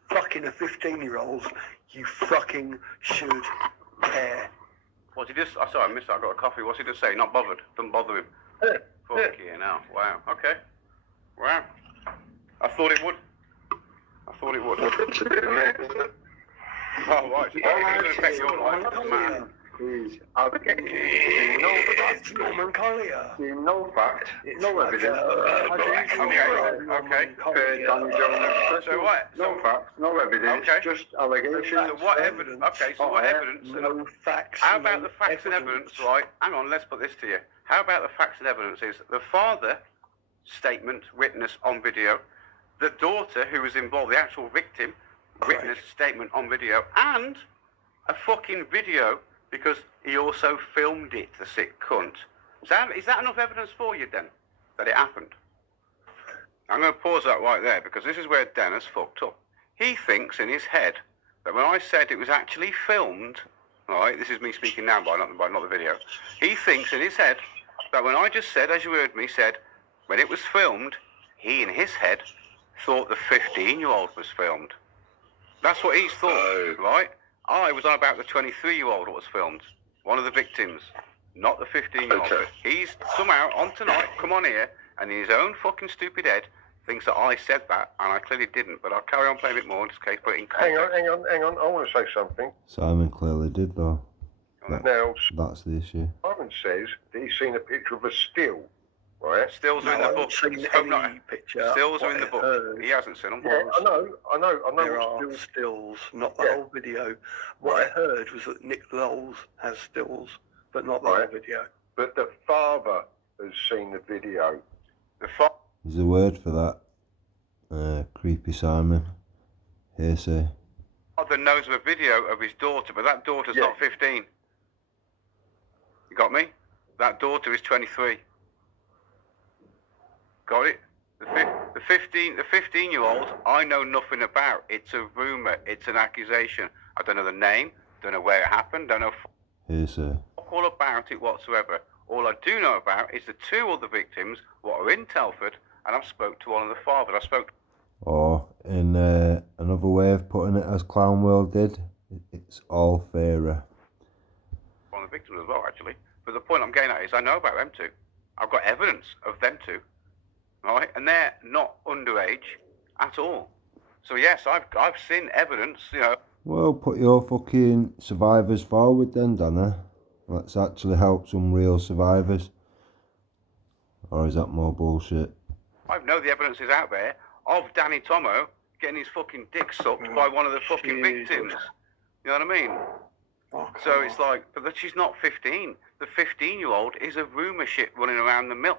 fucking a 15-year-old, you fucking should care. What's he just? Oh, sorry, I missed that. I got a coffee. What's he just say? Not bothered. Doesn't bother him. Fucking hell. Wow. Okay. Wow. I thought it would. Oh, right. So it's going to affect your life. Man. Please. It's Norman Collier. No fact. No evidence. Okay. So what? No facts. No evidence. Okay. Just allegations. So what evidence? Okay. So what evidence? No facts. How about the facts and evidence? Right. Hang on. Let's put this to you. How about the facts and evidence? Is the father statement, witness on video, the daughter who was involved, the actual victim, witness statement on video, and a fucking video. Because he also filmed it, the sick cunt. So is that enough evidence for you, Den, that it happened? I'm going to pause that right there, because this is where Den has fucked up. He thinks in his head that when I said it was actually filmed, right, this is me speaking now by not the video, he thinks in his head that when I just said, as you heard me, said, when it was filmed, he in his head thought the 15-year-old was filmed. That's what he's thought, right? I was on about the 23-year-old that was filmed, one of the victims, not the 15-year-old. Okay. He's somehow on tonight, come on here, and in his own fucking stupid head, thinks that I said that, and I clearly didn't. But I'll carry on playing it more in this case, put it in context. Hang on. I want to say something. Simon clearly did though. Now, That's the issue. Simon says that he's seen a picture of a still, right? Stills are in the book. Stills Stills are in the book. He hasn't seen them. Yeah, I know. There are stills, not the whole video. What I heard was that Nick Lowles has stills, but not the whole video. But the father has seen the video. There's a word for that. Creepy Simon. Hearsay. Father knows of a video of his daughter, but that daughter's not 15. You got me? That daughter is 23. Got it? The 15-year-old, I know nothing about. It's a rumour. It's an accusation. I don't know the name. Don't know where it happened. Don't know Hearsay. all about it whatsoever. All I do know about is the two other victims what are in Telford, and I've spoke to one of the fathers. I spoke. Or in another way of putting it, as Clownworld did, it's all fairer. One of the victims as well, actually. But the point I'm getting at is I know about them two. I've got evidence of them two. Right, and they're not underage at all. So yes, I've seen evidence, you know. Well, put your fucking survivors forward then, Dana. Let's actually help some real survivors. Or is that more bullshit? I know the evidence is out there of Danny Tomo getting his fucking dick sucked by one of the fucking victims. You know what I mean? So it's like, but she's not 15. The 15-year-old is a rumour shit running around the mill.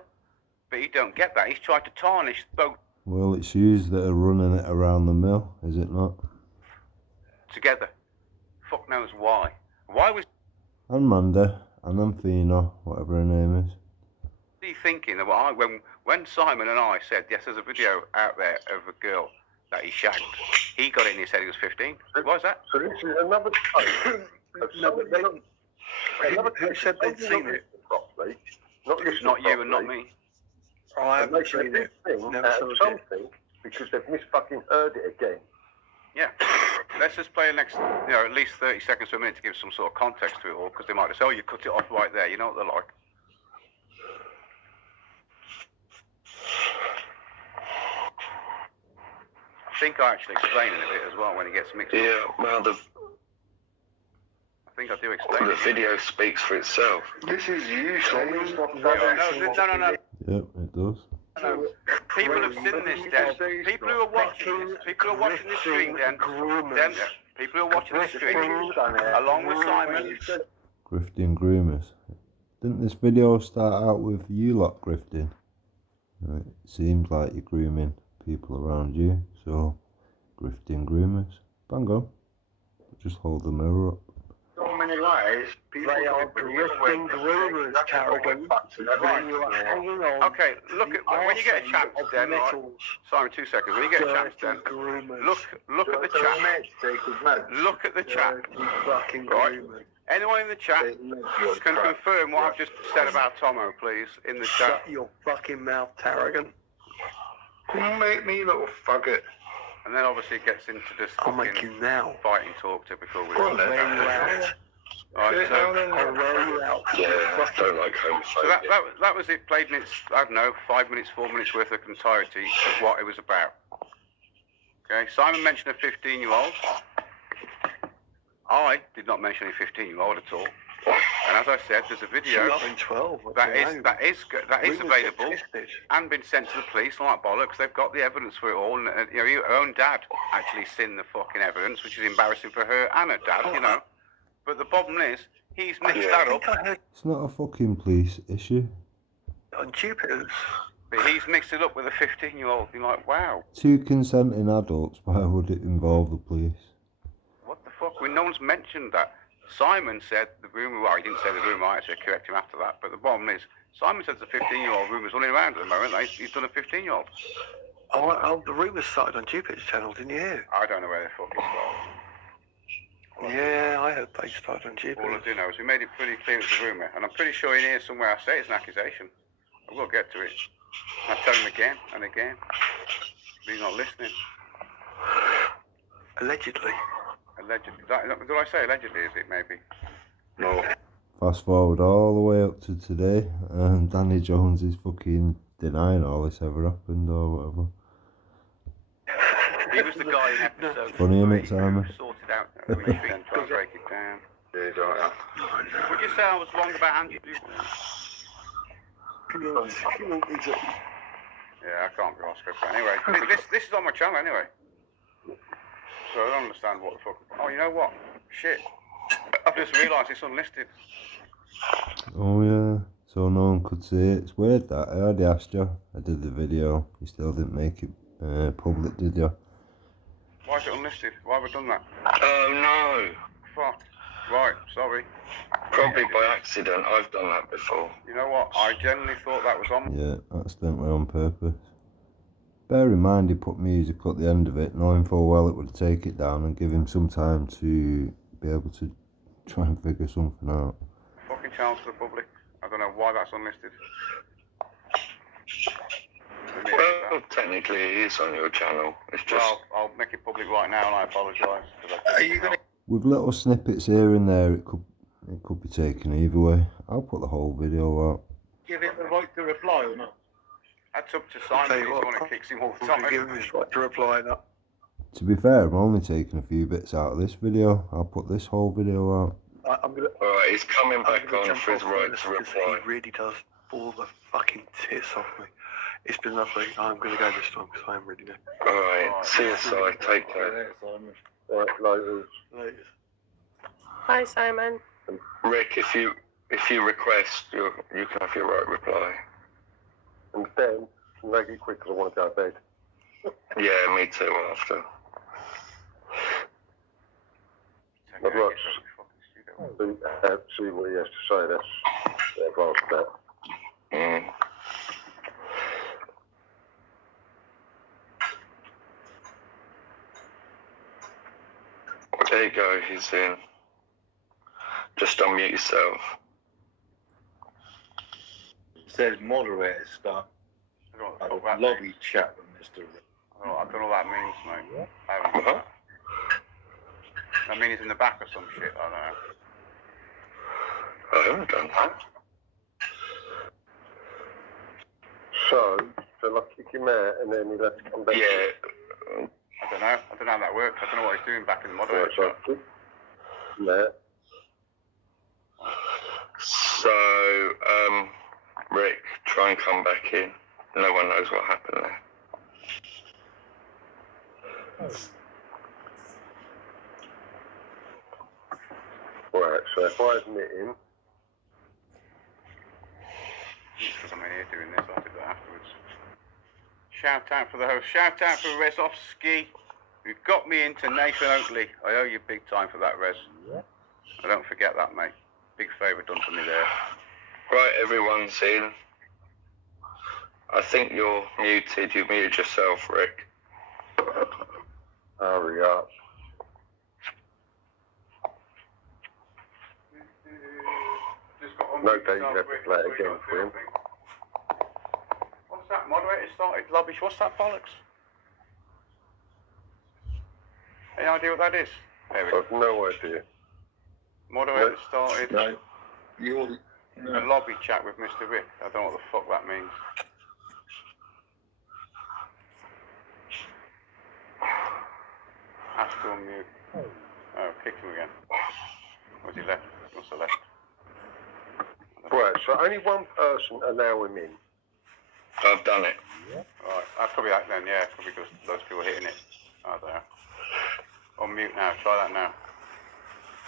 But he don't get that. He's tried to tarnish both. Well, it's yous that are running it around the mill, is it not? Together. Fuck knows why. Why was... And Manda, and Amphino, whatever her name is. He thinking that when Simon and I said, yes, there's a video out there of a girl that he shagged, he got it and he said he was 15. Why is that? So this is another case. Who said they'd seen it? Properly. Not you and not me. I haven't seen it. Never saw something because they've fucking heard it again. Yeah. Let's just play the next, at least 30 seconds to a minute to give some sort of context to it all, because they might say, oh, you cut it off right there. You know what they're like. I think I actually explain it a bit as well when it gets mixed up. Yeah, well, I think I do explain the video speaks for itself. This is you, Simon. No. Yep, it does. No, people have seen this, Dan. People who are watching this stream, Dan, people who are watching this stream, along with Simon. Grifting groomers. Didn't this video start out with you lot grifting? It seems like you're grooming people around you, so grifting groomers. Bang on. Just hold the mirror up. So many lies. They are grifting groomers, Carrigan. Okay, look at when you get a chance, then. Right? Simon, 2 seconds. When you get a chance, then. Look at the chat. Look at the chat. Right. Anyone in the chat can confirm what I've just said about Tomo, please, in the chat. Shut your fucking mouth, Tarragon. Don't make me, little faggot. And then obviously it gets into this fucking fighting talk, typical. I'll wear you out. Alright, so I'll wear you out. Yeah, don't like homophobia. So that was it, played in its, I don't know, 5 minutes, 4 minutes worth of entirety of what it was about. Okay, Simon mentioned a 15-year-old. I did not mention a 15-year-old at all. And as I said, there's a video that is available and been sent to the police, like bollocks. They've got the evidence for it all. And, her own dad actually seen the fucking evidence, which is embarrassing for her and her dad, But the problem is, he's mixed that up. It's not a fucking police issue. On Jupiter's. But he's mixed it up with a 15-year-old. You're like, wow. 2 consenting adults, why would it involve the police? What the fuck? No one's mentioned that. Simon said the rumour, well, he didn't say the rumour, I had to correct him after that, but the bottom is, Simon says the 15-year-old rumour's running around at the moment, he's done a 15-year-old. Oh, the rumours started on Jupiter's channel, didn't you hear? I don't know where they fucking started. Yeah, I heard they started on Jupiter's. All I do know is we made it pretty clear it's a rumour, and I'm pretty sure in here somewhere I say it's an accusation. I will get to it. I tell him again and again, but he's not listening. Allegedly. Allegedly. Did I say allegedly, is it, maybe? No. Fast forward all the way up to today, and Danny Jones is fucking denying all this ever happened or whatever. He was the guy in episode Funny, isn't it, Simon? Sorted out everything and tried to break it down. Would you say I was wrong about Andrew? Yeah, I can't be asked for anyway. This is on my channel anyway. So I don't understand what the fuck. Oh, you know what? Shit. I've just realised it's unlisted. Oh yeah, so no one could see it. It's weird that. I already asked you. I did the video. You still didn't make it public, did you? Why is it unlisted? Why have I done that? Oh no. Fuck. Right, sorry. Probably by accident. I've done that before. You know what? I generally thought that was on. Yeah, accidentally on purpose. Bear in mind he put music at the end of it, knowing full well it would take it down and give him some time to be able to try and figure something out. Fucking channels to the public. I don't know why that's unlisted. Well, technically it is on your channel. It's just... Well, I'll make it public right now and I apologise. Are you going to... With little snippets here and there, it could be taken either way. I'll put the whole video out. Give him the right to reply or not? That's up to Simon. He's the one who kicks him all the time. Give him his right to reply now. To be fair, I'm only taking a few bits out of this video. I'll put this whole video out. Alright, he's coming back on for his right to reply. He really does all the fucking tits off me. It's been lovely. I'm going to go this time because I am ready now. Alright, see you, Si. Take care. Right, later. Hi, Simon. Rick, if you request, you can have your right reply. And then, make it quick because I want to go to bed. Yeah, me too, after. I'd like to see what he has to say. That's what I've asked about. There you go, he's in. Just unmute yourself. It says moderator start. Lobby chat with Mr. Rick. Oh, I don't know what that means, mate. I haven't got that. I mean, he's in the back or some shit, I don't know. I haven't done that. So I kick him out and then he'll have to come back. Yeah. I don't know how that works. I don't know what he's doing back in the moderator shop. So, Rick, try and come back in. No one knows what happened there. Right, so if I admit him... Because I'm in here doing this, I'll do that afterwards. Shout out for the host. Shout out for Rezovsky, who got me into Nathan Oakley. I owe you big time for that, Rez. I don't forget that, mate. Big favour done for me there. Right, everyone's in. I think you're muted. You've muted yourself, Rick. Hurry up. No doubt you have to play it again for him. What's that? Moderator started lobby. What's that bollocks? Any idea what that is? There we go. I've no idea. Moderator started No. You're... a lobby chat with Mr. Rick. I don't know what the fuck that means. Ask to unmute. Oh, kicked him again. Was he left? He must have left. Right, so only one person allow him in. I've done it. Right, that's probably that then, yeah. Probably because those people are hitting it. I don't know. Unmute now, try that now.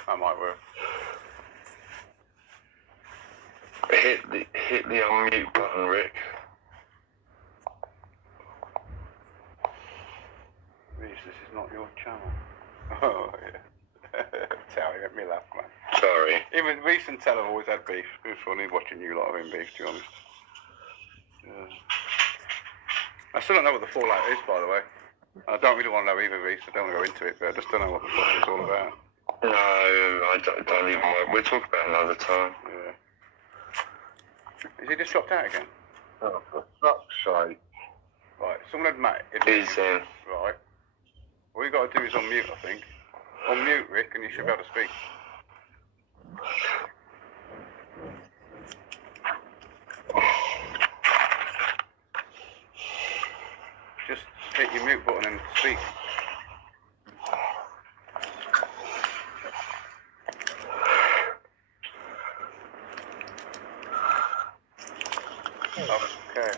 That might work. Hit the unmute button, Rick. Reese, this is not your channel. Oh, yeah. Tell you, let me laugh, man. Sorry. Even Reese and Tell have always had beef. It's funny watching you lot having beef, to be honest. Yeah. I still don't know what the fallout is, by the way. I don't really want to know either, Reese. I don't want to go into it, but I just don't know what the fuck it's all about. No, I don't even want. We'll talk about it another time. Yeah. Is he just dropped out again? Oh, for fuck's sake. Right, someone admit He's in. Right. All you got to do is unmute, I think. Unmute, Rick, and you should be able to speak. Just hit your mute button and speak. Okay.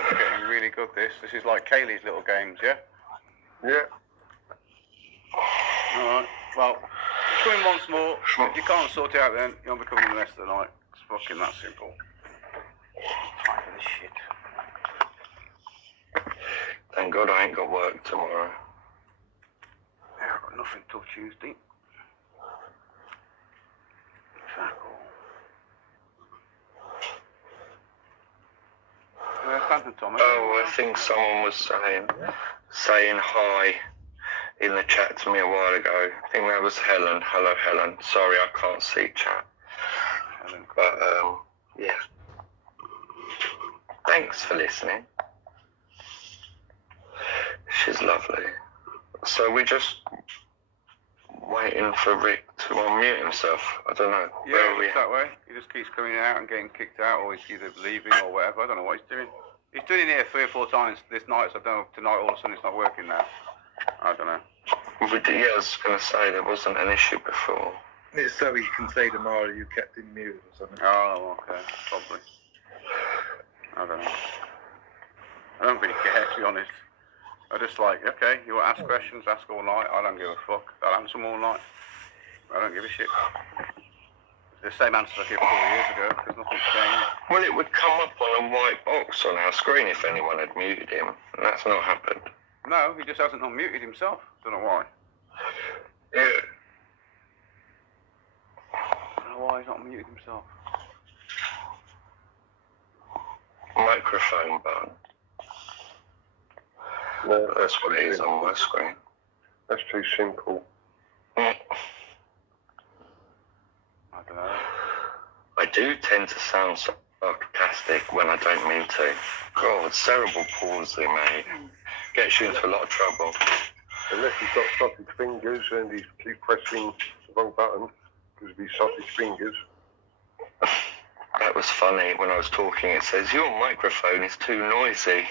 It's getting really good, this. This is like Kaylee's little games, yeah? Yeah. Alright, well, come in once more. If you can't sort it out then, you'll be coming the rest of the night. It's fucking that simple. Time for this shit. Thank God I ain't got work tomorrow. Yeah, I've got nothing till Tuesday. Oh, I think someone was saying hi in the chat to me a while ago. I think that was Helen. Hello, Helen. Sorry, I can't see chat. Helen. But, yeah. Thanks for listening. She's lovely. So we're just waiting for Rick to unmute himself. I don't know. Yeah, it's that way. He just keeps coming out and getting kicked out, or he's either leaving or whatever. I don't know what he's doing. He's doing it here 3 or 4 times this night, so I don't know. Tonight, all of a sudden, it's not working now. I don't know. Yeah, I was going to say there wasn't an issue before. It's so he can say tomorrow you kept him mute or something. Oh, okay. Probably. I don't know. I don't really care, to be honest. I just like, okay, you want to ask questions, ask all night. I don't give a fuck. I'll answer them all night. I don't give a shit. The same answer I gave 4 years ago. There's nothing changed. Well, it would come up on a white box on our screen if anyone had muted him, and that's not happened. No, he just hasn't unmuted himself. Don't know why. Yeah. Don't know why he's not unmuted himself. Microphone button. No, that's what it is on my screen. That's too simple. do tend to sound sarcastic when I don't mean to. God, cerebral palsy, mate. Gets you into a lot of trouble. Unless he's got sausage fingers and he's keep pressing the wrong button because of his sausage fingers. That was funny. When I was talking, it says, your microphone is too noisy.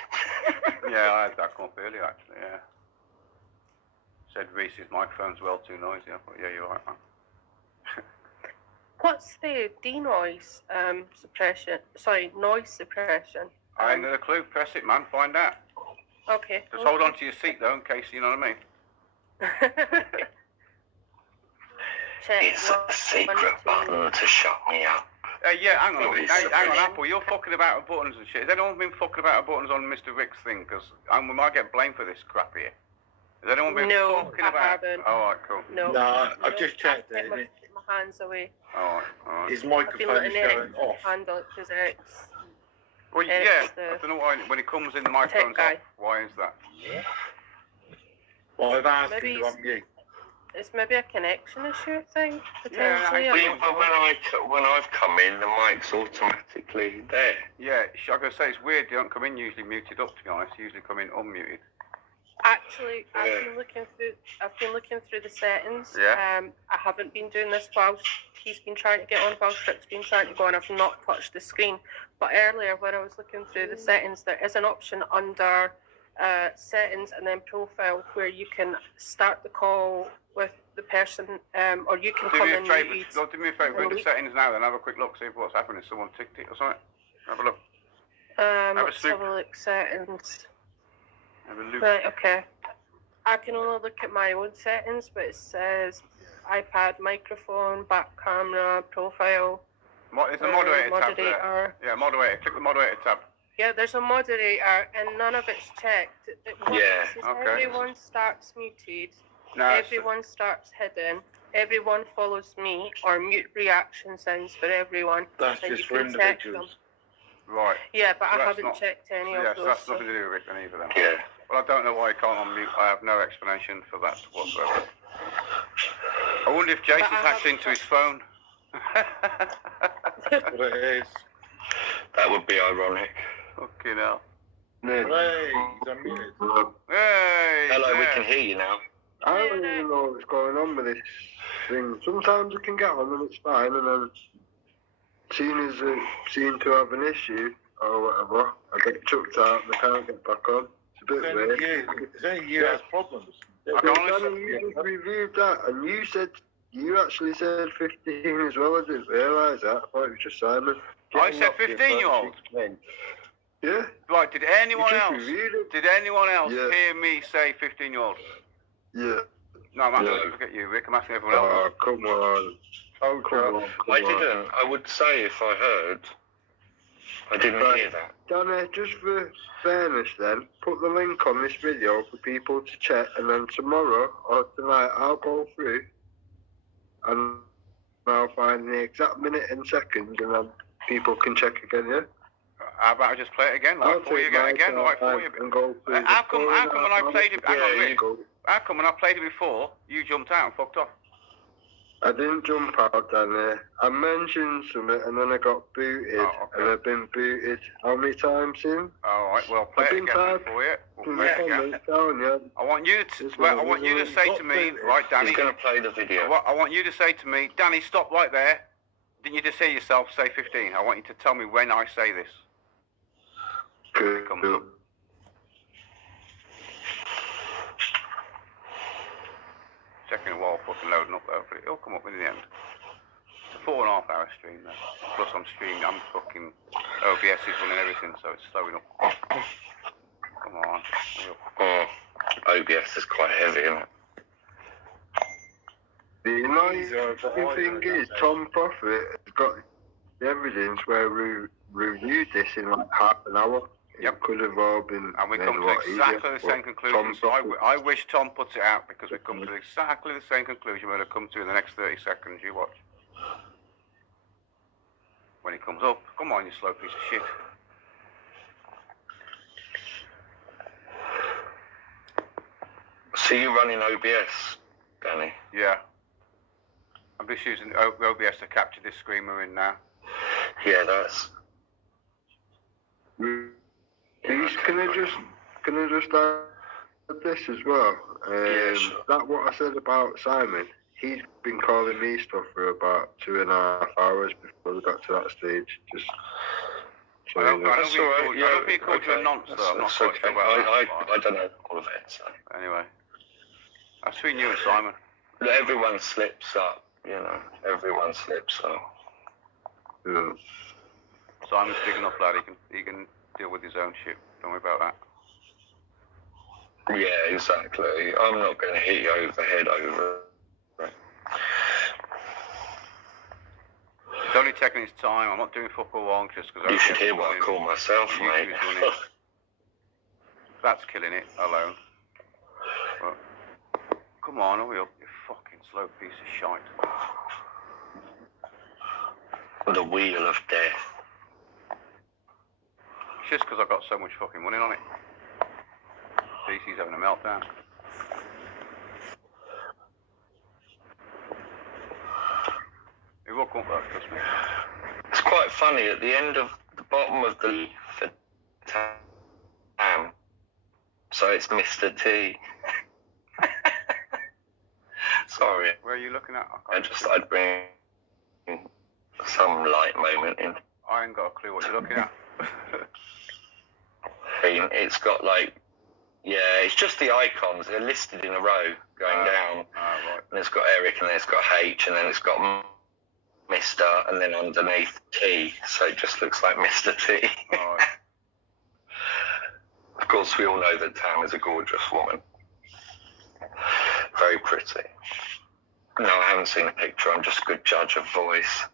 Yeah, I had that come up earlier, actually, yeah. Said Reese's microphone's well too noisy. I thought, yeah, you're right, man. What's the denoise suppression? Sorry, noise suppression. I ain't got a clue. Press it, man. Find out. Okay. Just hold on to your seat, though, in case you know what I mean. It's a secret button to shut me up. Yeah, hang on, Apple. You're fucking about with buttons and shit. Has anyone been fucking about with buttons on Mr. Rick's thing? Because we might get blamed for this crap here. Has anyone been fucking about? No, I haven't. All right, cool. No, I've just checked it. My hands away. All right. His microphone is going off. Handle it because it's. Well, yeah. I don't know why when it comes in the microphone's off. Why is that? Yeah. Well, I've asked him to unmute. It's maybe a connection issue thing, potentially. Yeah, but when I've come in, the mic's automatically there. Yeah, I gotta say it's weird. They don't come in usually muted up. To be honest, they usually come in unmuted. Actually, I've been looking through the settings. Yeah. I haven't been doing this whilst he's been trying to get on. Whilst Rick's been trying to go on, I've not touched the screen. But earlier, when I was looking through the settings, there is an option under settings and then profile where you can start the call with the person, or you can come in. Do me a favour. Go to settings now, then have a quick look, see what's happening. Someone ticked it or something. Have a look. Let's have a look. Settings. Have a look. Right. Okay. I can only look at my own settings, but it says iPad, microphone, back camera, profile. There's a moderator tab there. Yeah, moderator. Click the moderator tab. Yeah, there's a moderator, and none of it's checked. Everyone starts muted. No, everyone starts hidden. Everyone follows me, or mute reaction sounds for everyone. That's just for individuals. Right. Yeah, but I haven't checked any of those. So that's nothing to do with Rick then either then. Yeah. Well, I don't know why you can't unmute. I have no explanation for that whatsoever. I wonder if Jason's hacked into his phone. What it is. That would be ironic. Fucking hell. Hey, he's unmuted. Hey! Hello, we can hear you now. I don't even know what's going on with this thing. Sometimes I can get on and it's fine, and then seem to have an issue or whatever, I get chucked out and I can't get back on. It's a bit weird. It's only you that has problems. You just reviewed that, and you actually said 15 as well. I didn't realise that. I thought it was just Simon. I said 15-year-old. Yeah. Right. Did anyone else hear me say 15-year-old? Yeah. No, I'm asking. Look at you, Rick. I'm asking everyone else. Oh, come on. I didn't. I would say if I heard. I didn't hear that. Danny, just for fairness then, put the link on this video for people to check, and then tomorrow or tonight I'll go through and I'll find the exact minute and seconds, and then people can check again, yeah? How about I just play it again? Right for you again? Right for you. How come when I played it... Hang on, Rick. How come when I played it before, you jumped out and fucked off? I didn't jump out down there. I mentioned something and then I got booted. And I've been booted how many times in? Alright, well play it again for you. We'll play it again. I want you to say to me, right Danny. He's going to play the video. I want you to say to me, Danny, stop right there. Didn't you just hear yourself say 15? I want you to tell me when I say this. Good. Checking a while fucking loading up hopefully. It'll come up in the end. It's a 4.5 hour stream there. Plus I'm streaming, I'm fucking OBS is running everything, so it's slowing up. Come on. OBS is quite heavy, isn't it? The annoying thing is Tom Prophet has got the evidence where we reviewed this in like half an hour. Yep. It could have all been. And we come to exactly the same conclusion. So I wish Tom puts it out because we come to exactly the same conclusion we're going to come to in the next 30 seconds. You watch. When he comes up, come on, you slow piece of shit. So you running OBS, Danny? Yeah. I'm just using OBS to capture this screen we're in now. Yeah, that's. Can I just add this as well? Yeah, sure. That what I said about Simon. He's been calling me stuff for about 2.5 hours before we got to that stage. Just. I don't think he called you a nonce, though. I'm not so sure about that. I don't know all of it. So. Anyway, that's between you and Simon. Everyone slips up, you know. Everyone slips up. Yeah. Simon's big enough lad. He can deal with his own shit. Don't worry about that. Yeah, exactly. I'm not going to hit you over the head over it. It's only taking his time. I'm not doing fuck all wrong just because. You should hear what I call myself, mate. That's killing it alone. But, come on, hurry up, you fucking slow piece of shite. The wheel of death. It's just because I've got so much fucking money on it. DC's having a meltdown. It will come back, trust me. It's quite funny, at the end of the bottom of the for Tam, so it's Mr. T. Sorry. Where are you looking at? I just thought I'd bring some light moment in. I ain't got a clue what you're looking at. It's got like, yeah, it's just the icons. They're listed in a row going down. Right. And it's got Eric, and then it's got H, and then it's got Mr, and then underneath T. So it just looks like Mr. T. Right. Of course, we all know that Tam is a gorgeous woman. Very pretty. No, I haven't seen a picture. I'm just a good judge of voice.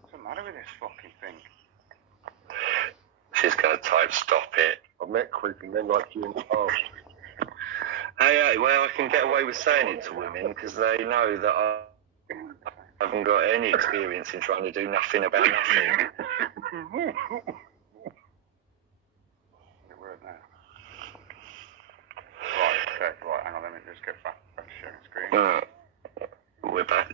What's the matter with this fucking thing? She's going to type stop it. I've met creepy men like you in the past. Hey, well, I can get away with saying it to women because they know that I haven't got any experience in trying to do nothing about nothing. Right, hang on, let me just get back to sharing screen. We're back.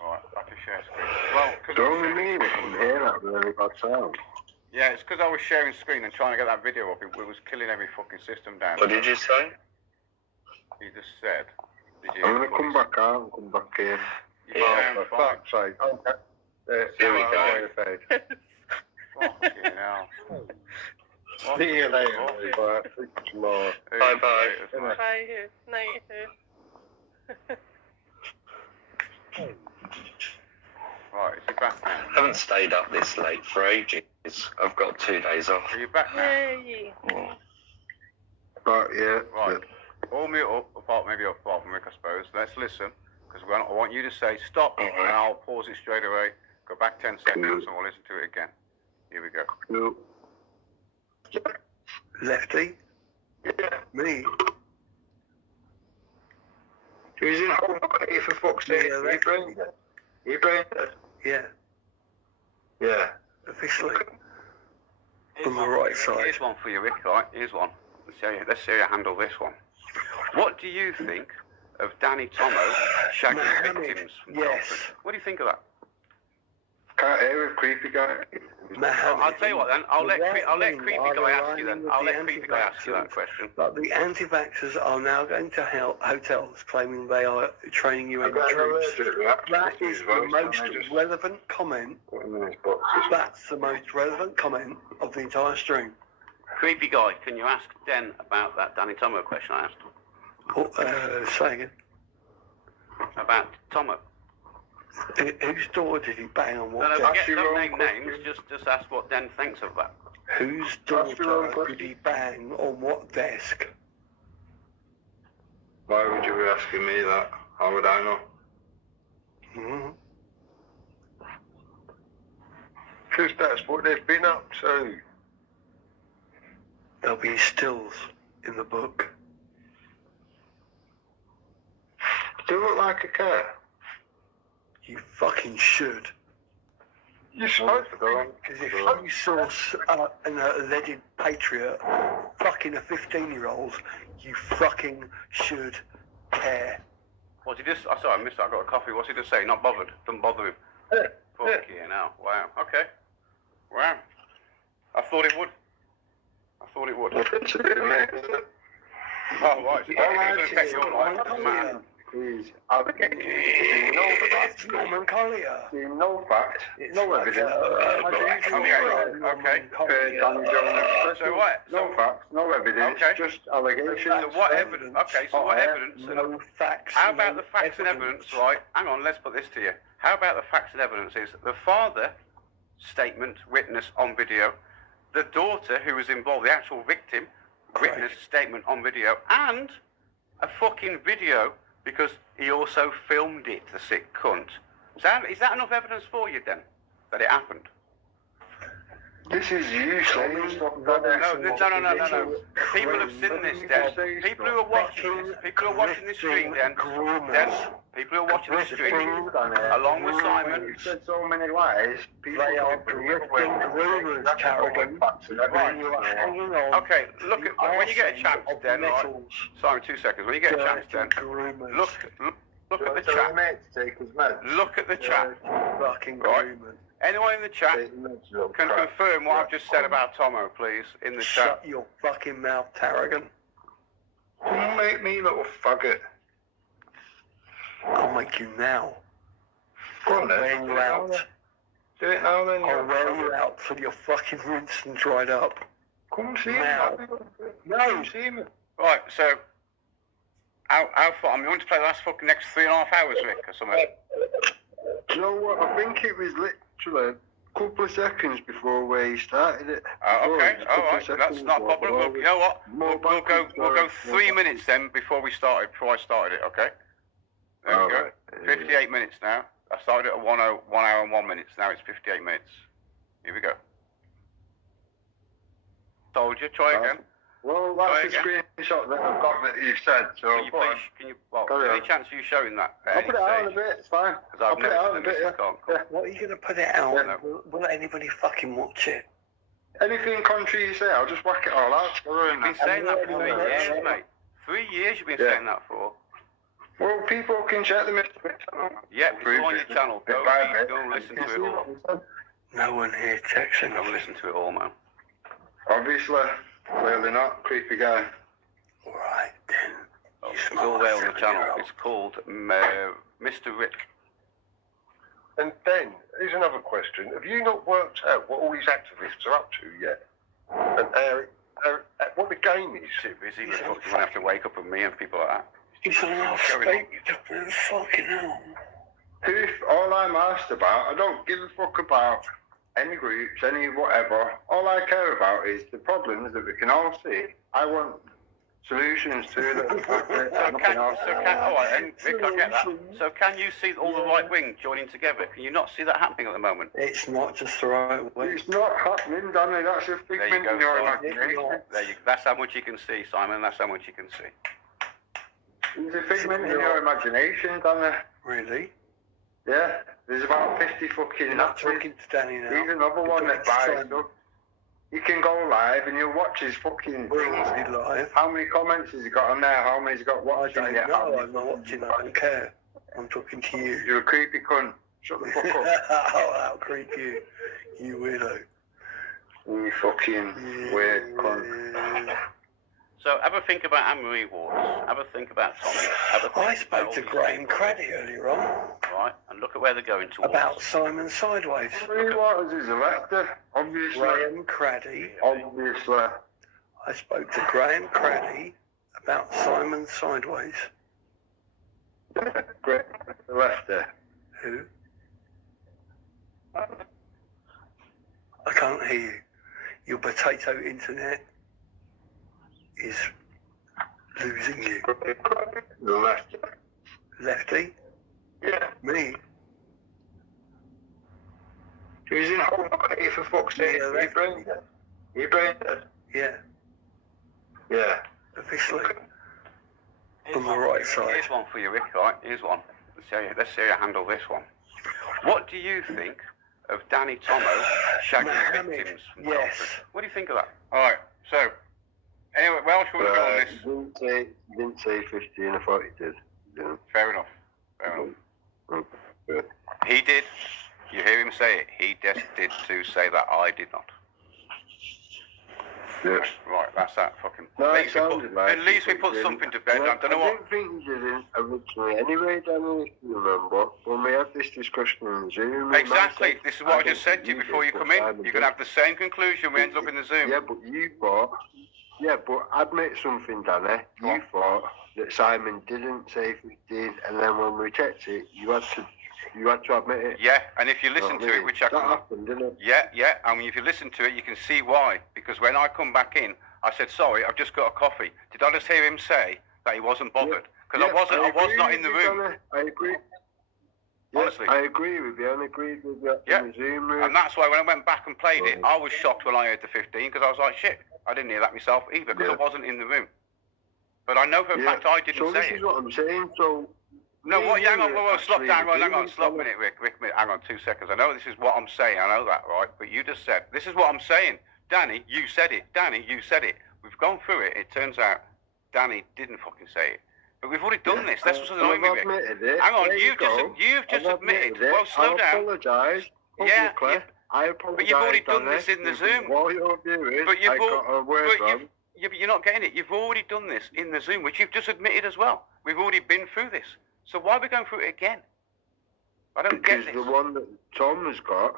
Right, back to share screen. Well, because only me that can hear that really bad sound. Yeah, it's because I was sharing screen and trying to get that video up. It was killing every fucking system down. What did you say? You just said. I'm going to come back out and come back here. For fuck's sake. Here we go. Fucking hell. See you later. Bye. Tomorrow. Bye. Bye. Night. Right, is he back now? I haven't stayed up this late for ages. I've got 2 days off. Are you back now? Yay. But yeah. Right. All mute up, apart from Rick, I suppose. Let's listen, because I want you to say stop, and I'll pause it straight away. Go back 10 seconds, and we'll listen to it again. Here we go. Lefty? Yeah. Me? Who's in home here for fuck's sake? Yeah, You brain dead? Yeah, Yeah. officially. On the right side. Here's one for you, Rick. Right, here's one. Let's see how you handle this one. What do you think of Danny Tomo shagging victims? Yes. What do you think of that? Can't hear a creepy guy. I'll tell you what then. I'll let creepy guy ask you then. I'll let creepy guy ask you that question. But the anti-vaxxers are now going to hotels claiming they are training you in troops. That is the most relevant comment. That's the most relevant comment of the entire stream. Creepy guy, can you ask Den about that Danny Tomo question I asked? Say again. About Tomo. Whose door did he bang on what? Don't name names. Just ask what Den thinks of that. Whose door did he bang on what desk? Why would you be asking me that? How would I know? Mm-hmm. Because that's what they've been up to. There'll be stills in the book. Do you look like a cat? You fucking should. You're supposed to go. Because if you saw an alleged patriot fucking a 15-year-old, you fucking should care. What's he just? Oh, sorry, I missed that. I got a coffee. What's he just saying? Not bothered. Doesn't bother him. Fuck you now. Wow. Okay. Wow. I thought it would. Oh, right. So it doesn't affect your life. Man. Please. Norman Collier. No fact. No evidence. Okay. So what? No facts. No evidence. Okay. Just allegations. So what evidence? Okay. So what evidence? No facts. How about the facts and evidence? Right. Hang on. Let's put this to you. How about the facts and evidence? Is the father statement, witness on video, the daughter who was involved, the actual victim, witness statement on video, and a fucking video because he also filmed it, the sick cunt. Is that enough evidence for you then, that it happened? This is you saying stuff. No. People have seen this then. People who are watching this, people who are watching this stream then, people who are watching this stream, along with Simon. You said so many lies. People are rumors, Carrigan. Okay, look at when you get a chance then, right? Simon, 2 seconds. When you get a chance then, look at the chat. Look at the chat. Right. Anyone in the chat can confirm what I've just said about Tomo, please, in the chat. Shut your fucking mouth, Tarragon. Don't make me, little faggot. I'll make you now. Go on then. I'll wear you out. Do it now then. I'll wear you out till you're fucking rinsed and dried up. Come see me. No. See me. Right, so, how far? I mean, you want to play the last fucking next 3.5 hours, Rick, or something? You know what? I think it was literally a couple of seconds before we started it. Okay, all right, that's not a problem. You know what? We'll go 3 minutes then before I started it. Okay. There we go. 58 minutes now. I started at 1 hour and 1 minute. Now it's 58 minutes. Here we go. Told you. Try again. Well, that's the screenshot that I've got that you said. So can you any chance of you showing that? I'll put it out in a bit. It's fine. I'll put it out in a bit. Yeah. What are you going to put it out? Will let anybody fucking watch it? Anything contrary you say, I'll just whack it all out. You've been saying that for 3 years, mate. 3 years you've been saying that for. Well, people can check the Mr. Big channel. Yeah, it's all on your channel. Go listen to it all. No one here checks it. Go listen to it all, man. Obviously, clearly not. Creepy guy. Alright, then. It's all there on the channel. It's called Mr. Rick. And then, here's another question. Have you not worked out what all these activists are up to yet? And what the game is? Too busy. We're going to have to wake up with me and people like that. He's on our state. Fucking hell. All I'm asked about, I don't give a fuck about any groups, any whatever. All I care about is the problems that we can all see. I want solutions to them. Rick, I get that. So can you see all the right wing joining together? Can you not see that happening at the moment? It's not just the right wing. It's not happening, Danny. That's a figment in your imagination. That's how much you can see, Simon. That's how much you can see. It's a figment in your imagination, Danny. Really? Yeah. There's about 50 fucking... You're not talking to Danny now. He's another one that buys stuff. You can go live and you'll watch his fucking things. Live? How many comments has he got on there? How many's he got watching? I don't know. I'm not watching. I don't care. I'm talking to you. You're a creepy cunt. Shut the fuck up. I'll creep you. You weirdo. You fucking weird cunt. So have a think about Anne-Marie Watts. Have a think about Tommy. I spoke to Graham Craddy earlier on. Right, and look at where they're going towards. About Simon Sideways. Anne-Marie Watts is a lector, obviously. Graham Craddy. Obviously. I spoke to Graham Craddy about Simon Sideways. Great. The lector. Who? I can't hear you. Your potato internet is losing you. The lefty. Lefty? Yeah. Me? Who's in Hawaii for fuck's sake? Yeah, You brain dead? You brain dead? Yeah. Yeah. Officially. On the right side. Here's one for you, Rick, right? Here's one. Let's see how you handle this one. What do you think of Danny Tomo shagging victims from Yes. Telford? What do you think of that? Alright, so anyway, where else should we go on this? Didn't say 15, I thought he did. Yeah. Fair enough. Fair enough. He did. You hear him say it. He just did to say that. I did not. Yeah. Right, that's that fucking... No, at least we put something to bed. I don't know what... I didn't think you didn't originally anyway, Danny, if you remember, when we had this discussion in Zoom. Exactly. This is what I just said to you before you come in. You're going to have the same conclusion we ended up in the Zoom. Yeah, but you thought... Yeah, but admit something, Danny. You thought that Simon didn't say 15, and then when we checked it, you had to admit it. Yeah, and if you listen to it, which I that happened, didn't it? Yeah. I mean, if you listen to it, you can see why. Because when I come back in, I said, "Sorry, I've just got a coffee." Did I just hear him say that he wasn't bothered? Because I was not in the room. Danny. I agree. Yeah, Honestly, I agree with you. I agreed with you in the Zoom room. And that's why when I went back and played it, I was shocked when I heard the 15 because I was like, "Shit, I didn't hear that myself either," because I wasn't in the room. But I know for a fact I didn't say it. So this is what I'm saying. So. No, what? Hang on, stop a minute, Rick. Hang on 2 seconds. I know this is what I'm saying. I know that, right? But you just said this is what I'm saying. Danny, you said it. Danny, you said it. We've gone through it. It turns out Danny didn't fucking say it. But we've already done this. That's what's annoying me, Rick. Hang on, you've just admitted. Well, slow down. I apologise. Yeah. I apologise. But you've already done this in the Zoom. What your view is, but you're not getting it. You've already done this in the Zoom, which you've just admitted as well. We've already been through this. So why are we going through it again? I don't get this. Because the one that Tom has got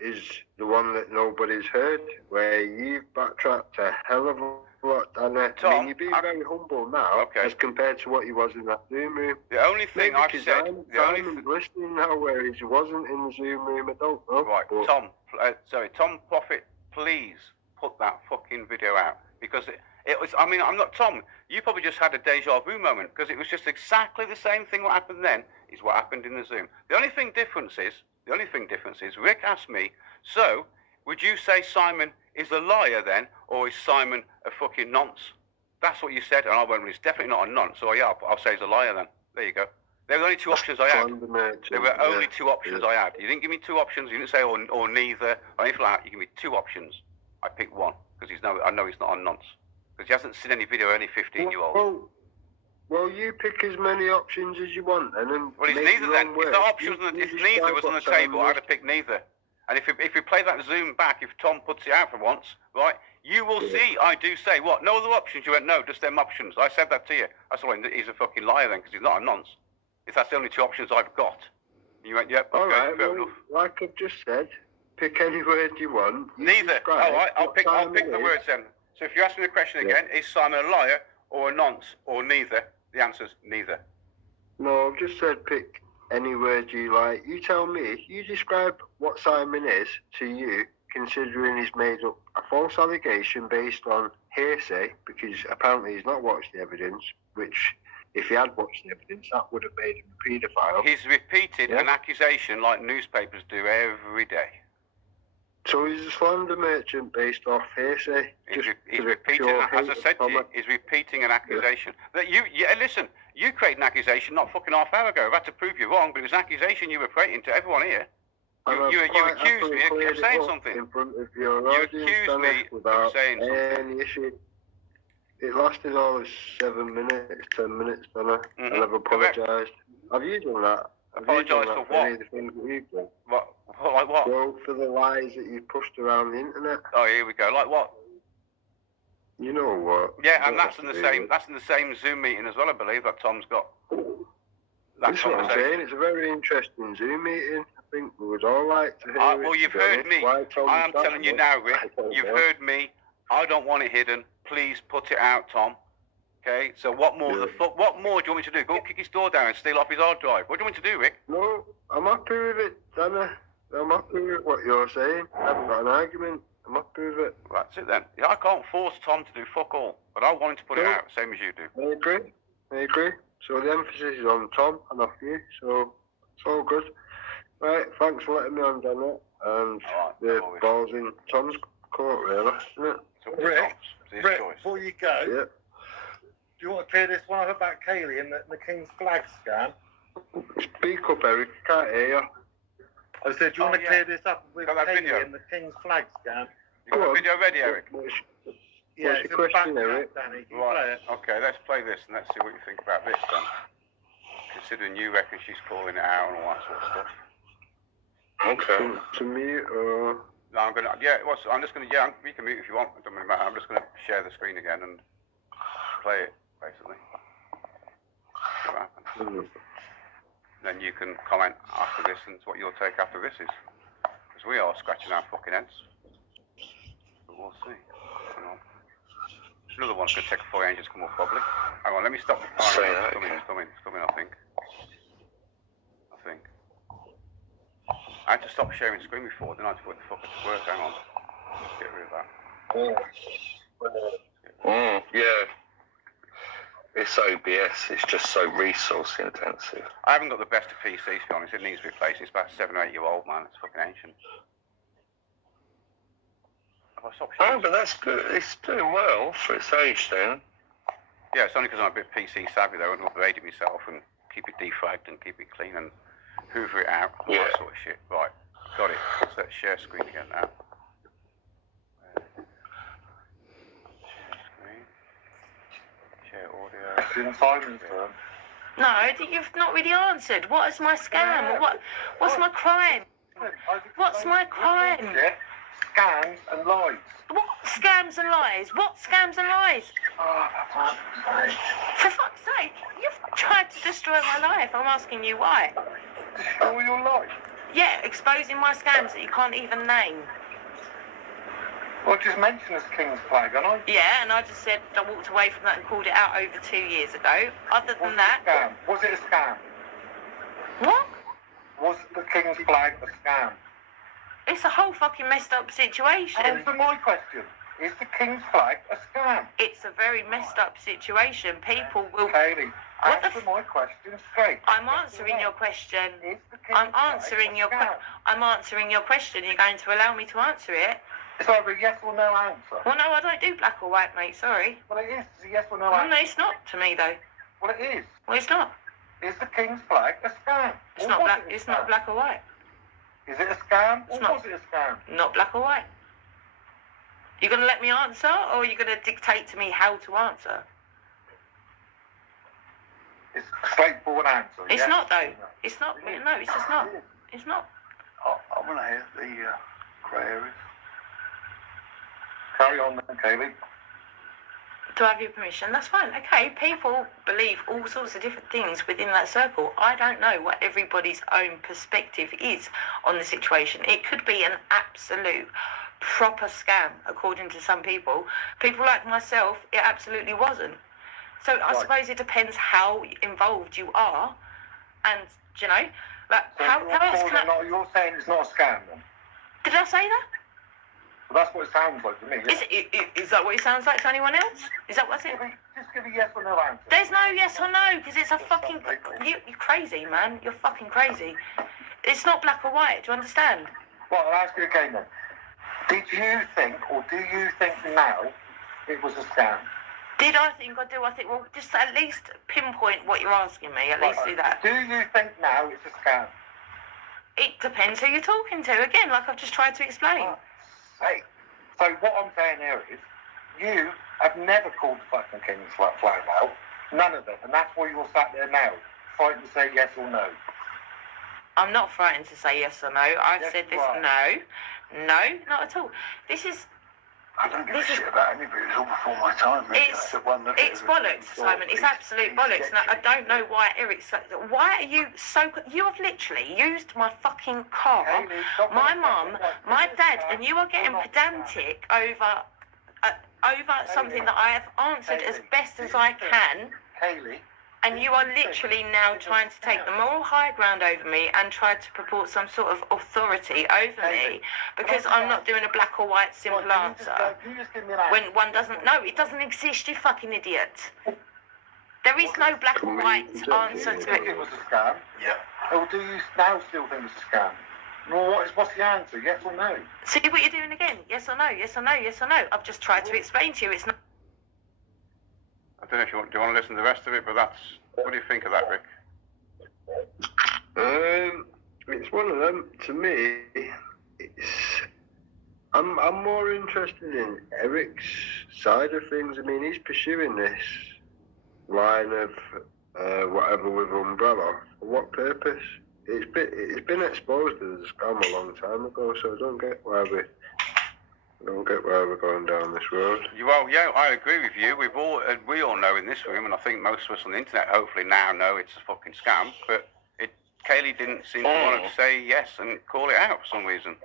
is the one that nobody's heard, where you've backtracked a hell of a lot, and I mean, you're being very humble now, as compared to what he was in that Zoom room. The only thing I've said... Simon's listening now, whereas he wasn't in the Zoom room, I don't know. Right, but... Tom Prophet, please put that fucking video out, because it was, I mean, I'm not Tom. You probably just had a deja vu moment because it was just exactly the same thing. What happened then is what happened in the Zoom. The only thing difference is Rick asked me, so would you say Simon is a liar then, or is Simon a fucking nonce? That's what you said, and I went, well, he's definitely not a nonce. So yeah, I'll say he's a liar then. There you go. There were only two options I had. There were only two options I had. You didn't give me two options. You didn't say or neither or anything like that. You give me two options. I picked one because I know he's not a nonce. Because he hasn't seen any video of any 15-year-old. Well, you pick as many options as you want, and then. Well, it's neither then. If the options, if neither was on the table, I'd have picked neither. And if we play that Zoom back, if Tom puts it out for once, right, you will see. I do say what? No other options. You went no, just them options. I said that to you. I said, well, he's a fucking liar then, because he's not a nonce. If that's the only two options I've got, you went, yep. All right. Fair Well, enough. like I've just said, pick any word you want. Neither. All right. I'll pick the words then. So if you ask me the question again, is Simon a liar or a nonce or neither? The answer's neither. No, I've just said pick any word you like. You tell me. You describe what Simon is to you, considering he's made up a false allegation based on hearsay, because apparently he's not watched the evidence, which, if he had watched the evidence, that would have made him a paedophile. He's repeated an accusation like newspapers do every day. So he's a slander merchant based off hearsay. He's repeating, as I said to you, he's repeating an accusation. That listen, you created an accusation not fucking half hour ago. I've had to prove you wrong, but it was an accusation you were creating to everyone here. You accused me of saying something. In front of your you accused me of saying something. Issue. It lasted all of 7 minutes, 10 minutes, and I've apologised. Have you done that? Apologise for what? Like what? Well, for the lies that you pushed around the internet. Oh, here we go. Like what? You know what? Yeah, and that's in the same. That's in the same Zoom meeting as well, I believe, that Tom's got. That's what I'm saying. It's a very interesting Zoom meeting. I think we would all like to hear it. Well, you've heard me. I am telling you now, Rick. You've heard me. I don't want it hidden. Please put it out, Tom. Okay. So what more? What more do you want me to do? Go and kick his door down and steal off his hard drive. What do you want me to do, Rick? No, I'm happy with it, Dana. I'm happy with what you're saying. I haven't got an argument. I'm happy with it. Well, that's it then. Yeah, I can't force Tom to do fuck all, but I want him to put it out, same as you do. I agree. So the emphasis is on Tom and off you, so it's all good. Right, thanks for letting me on, Dana. And the ball's in Tom's court, really, isn't it? Rick, before you go, do you want to clear this one up about Kaylee and the King's flag scam? Speak up, Eric. I can't hear you. I said, do you want to clear this up with Kaylee and the King's flag scam? You got a video ready, Eric? What's your question, Eric? Right, okay, let's play this and let's see what you think about this then. considering you reckon she's calling it out and all that sort of stuff. Okay. To me, No, I'm gonna. Yeah, I'm just gonna. Yeah, we can mute if you want. It doesn't really matter. I'm just gonna share the screen again and play it, basically. See what happens. Then you can comment after this and what your take after this is. Because we are scratching our fucking heads. But we'll see. Hang on. Another one's going to take a 4 inches to come up probably. Hang on, let me stop the timer. It's coming, I think. I had to stop sharing screen before, then I had to put the fucker to work. Hang on. Let's get rid of that. Yeah. It's OBS, it's just so resource intensive. I haven't got the best of PCs, to be honest. It needs to be replaced. It's about 7 or 8 year old, man. It's fucking ancient. Have I stopped sharing? Oh, but that's good. It's doing well for its age then. Yeah, it's only because I'm a bit PC savvy though, and upgraded myself and keep it defragged and keep it clean and hoover it out, all that sort of shit. Right, got it. Let's share screen again now. Share screen. Share audio. It's in Simon's turn. No, you've not really answered. What is my scam? What's my crime? What's my crime? Scams and lies. What scams and lies? What scams and lies? For fuck's sake, you've tried to destroy my life. I'm asking you why. Destroy your life? Yeah, exposing my scams that you can't even name. Well, just mention this King's flag, and Yeah, and I just said I walked away from that and called it out over 2 years ago. Other than that... Was it a scam? What? Was the King's flag a scam? It's a whole fucking messed up situation. Answer my question. Is the King's flag a scam? It's a very messed up situation. People will... Kaylee, answer my question straight. I'm answering your question. I'm answering your question. You're going to allow me to answer it? It's either a yes or no answer. Well, no, I don't do black or white, mate. Sorry. Well, it is. It's a yes or no answer. No, it's not to me, though. Well, it is. Well, it's not. Is the King's flag a scam? It's not black. It's not black or white. Is it a scam or not, was it a scam? Not black or white. You're going to let me answer, or are you going to dictate to me how to answer? It's a straightforward answer. It's not, though. It's not. No, it's just not. It's not. I want to hear the grey areas. Carry on then, Kaylee. Do I have your permission? That's fine. Okay, people believe all sorts of different things within that circle. I don't know what everybody's own perspective is on the situation. It could be an absolute proper scam, according to some people. People like myself, it absolutely wasn't. So I suppose it depends how involved you are, and you know, like so how else can I... You're saying it's not a scam then? Did I say that? Well, that's what it sounds like to me. Is that what it sounds like to anyone else? Is that what's it? Just give a yes or no answer. There's no yes or no, because it's a fucking... You're crazy, man. You're fucking crazy. It's not black or white, do you understand? Well, I'll ask you again then. Did you think, or do you think now, it was a scam? Did I think or do I think? Well, just at least pinpoint what you're asking me. At least do that. Do you think now it's a scam? It depends who you're talking to. Again, like I've just tried to explain. Hey, so what I'm saying here is, you have never called the fucking King's flag out. None of it. And that's why you're sat there now, frightened to say yes or no. I'm not frightened to say yes or no. I've said this. No, not at all. This is... I don't give a shit about anybody. It's all before my time. It's bollocks, Simon. It's absolute bollocks. Now, I don't know why Eric's... Why are you so... You have literally used my fucking car, my mum, my dad, and you are getting pedantic over something that I have answered as best as I can. Kaylee. And you are literally now trying to take the moral high ground over me and try to purport some sort of authority over me because I'm not doing a black or white simple answer. When one doesn't know, it doesn't exist, you fucking idiot. There is no black or white answer to it. It was a scam? Yeah. Or do you now still think it's a scam? Well, what's the answer? Yes or no? See what you're doing again? Yes or no? Yes or no? Yes or no? I've just tried to explain to you. It's not. I don't know if do you want to listen to the rest of it, but that's... What do you think of that, Rick? It's one of them. To me, I'm more interested in Eric's side of things. I mean, he's pursuing this line of whatever with Umbrella. For what purpose? It's been exposed as a scam a long time ago, so I don't get why we're going down this road. Well, yeah, I agree with you. We all know in this room, and I think most of us on the internet hopefully now know it's a fucking scam. But Kaylee didn't seem to want to say yes and call it out for some reason.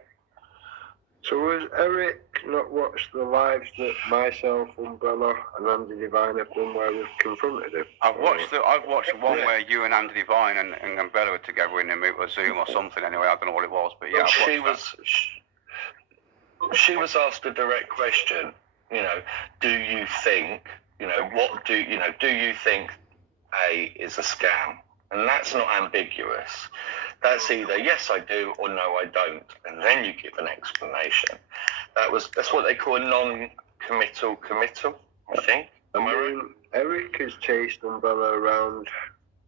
So has Eric not watched the lives that myself, Umbrella, and Andy Divine have done where we've confronted him? I've watched the one where you and Andy Divine and Umbrella were together in a Zoom or something. Anyway, I don't know what it was, but yeah, she was asked a direct question. You know, do you think? You know, do you think A is a scam? And that's not ambiguous. That's either yes I do or no I don't, and then you give an explanation. That's what they call a non-committal committal, I think. Eric has chased Umbrella around,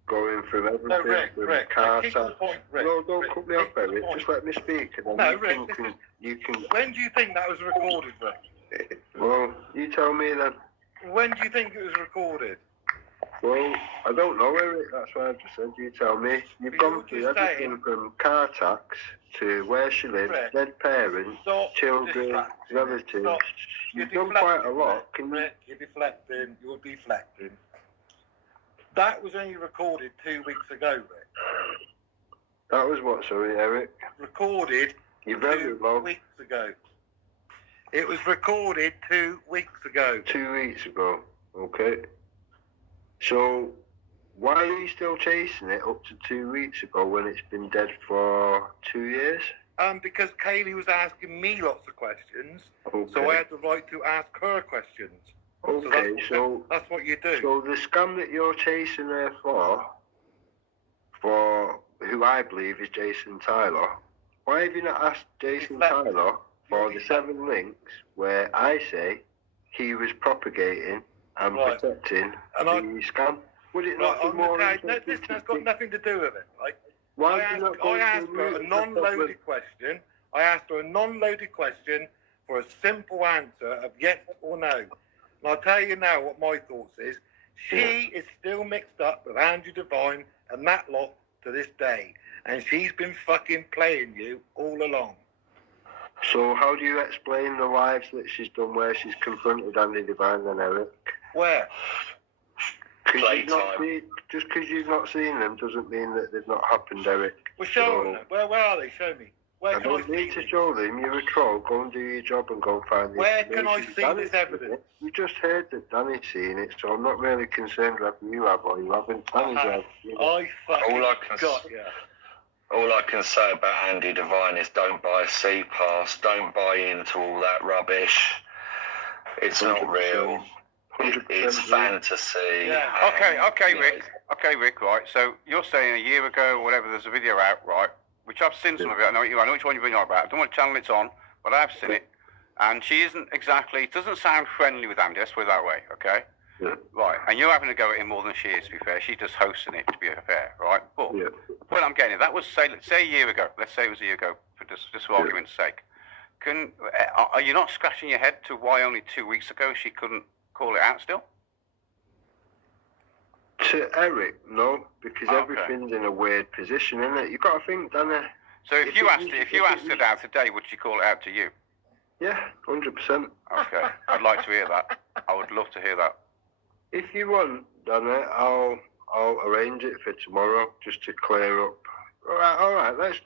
going through everything with a car tag. No, don't cut me off, Eric. Just let me speak. And then you can. When do you think that was recorded, Rick? Well, you tell me then. When do you think it was recorded? Well, I don't know, Eric. That's why I just said you tell me. You've gone through everything from car tax to where she lives, dead parents, children, relatives. You've done quite a lot. Rick, you're deflecting. You're deflecting. That was only recorded 2 weeks ago, Rick. That was what, sorry, Eric? Recorded 2 weeks ago. It was recorded 2 weeks ago. 2 weeks ago, okay. So, why are you still chasing it up to 2 weeks ago when it's been dead for 2 years? Because Kaylee was asking me lots of questions, so I had the right to ask her questions. Okay, so that's what you do. So the scam that you're chasing her for who I believe is Jason Tyler, why have you not asked Jason Tyler for the 7 links where I say he was propagating and protecting the scam? Would it not be more interesting? This has got nothing to do with it, right? Why I asked her a non-loaded question. I asked her a non-loaded question for a simple answer of yes or no. And I'll tell you now what my thoughts is. She is still mixed up with Andrew Devine and that lot to this day. And she's been fucking playing you all along. So how do you explain the lives that she's done where she's confronted Andy Devine then, Eric? Where? Just because you've not seen them doesn't mean that they've not happened, Eric. Well, show them. Where are they? Show me. I don't need to show them. You're a troll. Go and do your job and go and find the Where can I see this evidence? You just heard that Danny's seen it, so I'm not really concerned whether you have or you haven't. Danny's have. I fucking got you. All I can say about Andy Devine is don't buy a C-Pass, don't buy into all that rubbish. It's not real. It's fantasy. Yeah. Okay, Rick, right. So you're saying a year ago or whatever, there's a video out, right? Which I've seen some of it. I know which one you're bringing on about. I don't know what channel it's on, but I've seen it. And she isn't exactly, it doesn't sound friendly with Andy, let's put it that way, okay? Yeah. Right, and you're having to go at him more than she is, to be fair. She's just hosting it, to be fair, right? But what I'm getting at, that was, say a year ago. Let's say it was a year ago, for just for argument's sake. Are you not scratching your head to why only 2 weeks ago she couldn't call it out still? To Eric, no, because everything's in a weird position, isn't it? You've got to think, Danny. So if you asked her out today, would she call it out to you? Yeah, 100%. Okay, I'd like to hear that. I would love to hear that. If you want, Danny, I'll arrange it for tomorrow just to clear up. All right. Let's